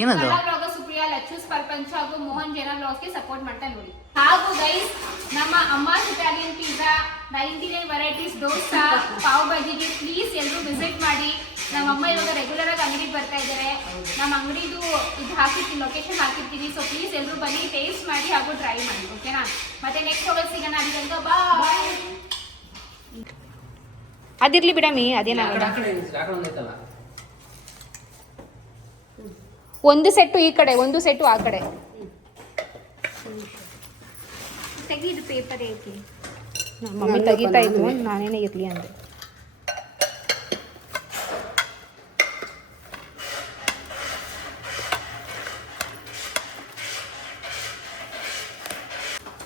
ಏನದು? ಕನ್ನಡ ಬ್ಲಾಗರ್ ಸುಪ್ರಿಯಾ, ಲಚ್ಚೂಸ್ ಪರ್ಪಂಚ್ ಹಾಗೂ ಮೋಹನ್ ಜೈನ ಬ್ಲಾಗ್ಸ್ಗೆ ಸಪೋರ್ಟ್ ಮಾಡ್ತಾ ನೋಡಿ. ಹಾಗೂ ಗೈಸ್, ನಮ್ಮ Amma's Italian pizza, 99 varieties dosa, pav ಭಾಜಿಗೆ ಪ್ಲೀಸ್ ಎಲ್ಲರೂ ವಿಸಿಟ್ ಮಾಡಿ. ನಮ್ಮ ಅಮ್ಮ ಇವಾಗ ರೆಗ್ಯುಲರ್ ಆಗಿ ಅಂಗಡಿಗೆ ಬರ್ತಾ ಇದ್ದಾರೆ. ನಮ್ಮ ಅಂಗಡಿದು ಇದು ಹಾಕಿರ್ತೀನಿ, ಲೊಕೇಶನ್ ಹಾಕಿರ್ತೀನಿ. ಸೊ ಪ್ಲೀಸ್ ಎಲ್ಲರೂ ಬನ್ನಿ, ಟೇಸ್ಟ್ ಮಾಡಿ ಹಾಗೂ ಟ್ರೈ ಮಾಡಿ, ಓಕೆನಾ. ಮತ್ತೆ ನೆಕ್ಸ್ಟ್ ಹೋಗೋದು ಸಿಗೋಣ. ಅಲ್ಲಿಂದ ಬಾಯ್. ಅದಿರ್ಲಿ ಬಿಡಮಿ, ಅದೇನಾಗಲ್ಲ. ಒಂದು ಸೆಟ್ಟು ಈ ಕಡೆ, ಒಂದು ಸೆಟ್ಟು ಆ ಕಡೆ. ತೆಗಿದು ಪೇಪರ್ ಐತಿ. ನಮ್ಮ ಮಮ್ಮಿ ತೆಗಿತಾ ಇದ್ವು, ನಾನೇನೇ ಇರ್ಲಿ ಅಂದೆ.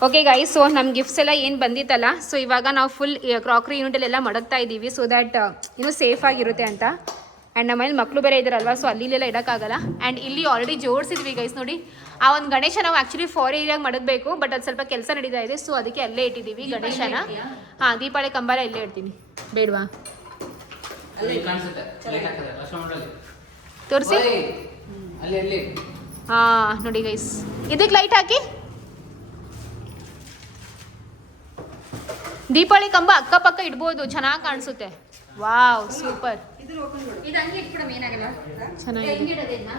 ಓಕೆ ಗೈಸ್, ಸೊ ನಮ್ಮ ಗಿಫ್ಟ್ಸ್ ಎಲ್ಲ ಏನು ಬಂದಿತ್ತಲ್ಲ, ಸೊ ಇವಾಗ ನಾವು ಫುಲ್ ಕ್ರಾಕ್ರಿ ಯೂನಿಟಲ್ಲೆಲ್ಲ ಮಡಗ್ತಾ ಇದ್ದೀವಿ. ಸೊ ದ್ಯಾಟ್ ಇನ್ನೂ ಸೇಫ್ ಆಗಿರುತ್ತೆ ಅಂತ. ಆ್ಯಂಡ್ ನಮ್ಮ ಮನೇಲಿ ಮಕ್ಕಳು ಬೇರೆ ಇದ್ದಾರಲ್ವ, ಸೊ ಅಲ್ಲಿಲೆಲ್ಲ ಇಡೋಕ್ಕಾಗಲ್ಲ. ಆ್ಯಂಡ್ ಇಲ್ಲಿ ಆಲ್ರೆಡಿ ಜೋಡಿಸಿದ್ವಿ ಗೈಸ್ ನೋಡಿ. ಆ ಒಂದು ಗಣೇಶ ನಾವು ಆ್ಯಕ್ಚುಲಿ ಫಾರ್ ಏರಿಯಾಗೆ ಮಡಗಬೇಕು, ಬಟ್ ಅದು ಸ್ವಲ್ಪ ಕೆಲಸ ನಡೀತಾ ಇದೆ. ಸೊ ಅದಕ್ಕೆ ಅಲ್ಲೇ ಇಟ್ಟಿದ್ದೀವಿ ಗಣೇಶನ. ಹಾಂ, ದೀಪಾವಳಿ ಕಂಬಾರ ಇಲ್ಲೇ ಇಡ್ತೀನಿ, ಬೇಡವಾ? ತೋರಿಸಿ. ಹಾಂ ನೋಡಿ ಗೈಸ್, ಇದಕ್ಕೆ ಲೈಟ್ ಹಾಕಿ. ದೀಪಾವಳಿ ಕಂಬ ಅಕ್ಕಪಕ್ಕ ಇಡ್ಬೋದು, ಚೆನ್ನಾಗಿ ಕಾಣಿಸುತ್ತೆ. Wow, super. ಇದು ಹಂಗೆ ಇಟ್ಬಿಡಮ್, ಏನಾಗಲ್ಲ. ಚೆನ್ನಾಗಿದೆ. ಹೆಂಗಿಡೋದೇನ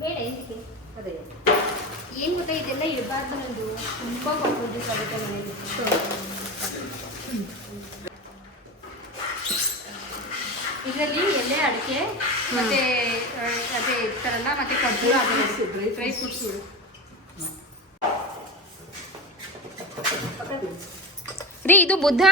ಬೇಡ ಇದಕ್ಕೆ ಅದೇ ಏನು ಗೊತ್ತಾ ಇದೆಲ್ಲ ಇರಬಾರ್ದು ನಂದು ತುಂಬ ಕಾಂಪ್ರಮೈಸ್ ಆಗುತ್ತೆ ಮನೇಲಿ. ಇದರಲ್ಲಿ ಎಲೆ ಅಡಿಕೆ ಮತ್ತೆ ಅದೇ ಇರ್ತಾರಲ್ಲ ಮತ್ತೆ ಕಬ್ಬು ಡ್ರೈ ಫ್ರೂಟ್ಸ್ ರೀ ಇದು ಬುದ್ಧ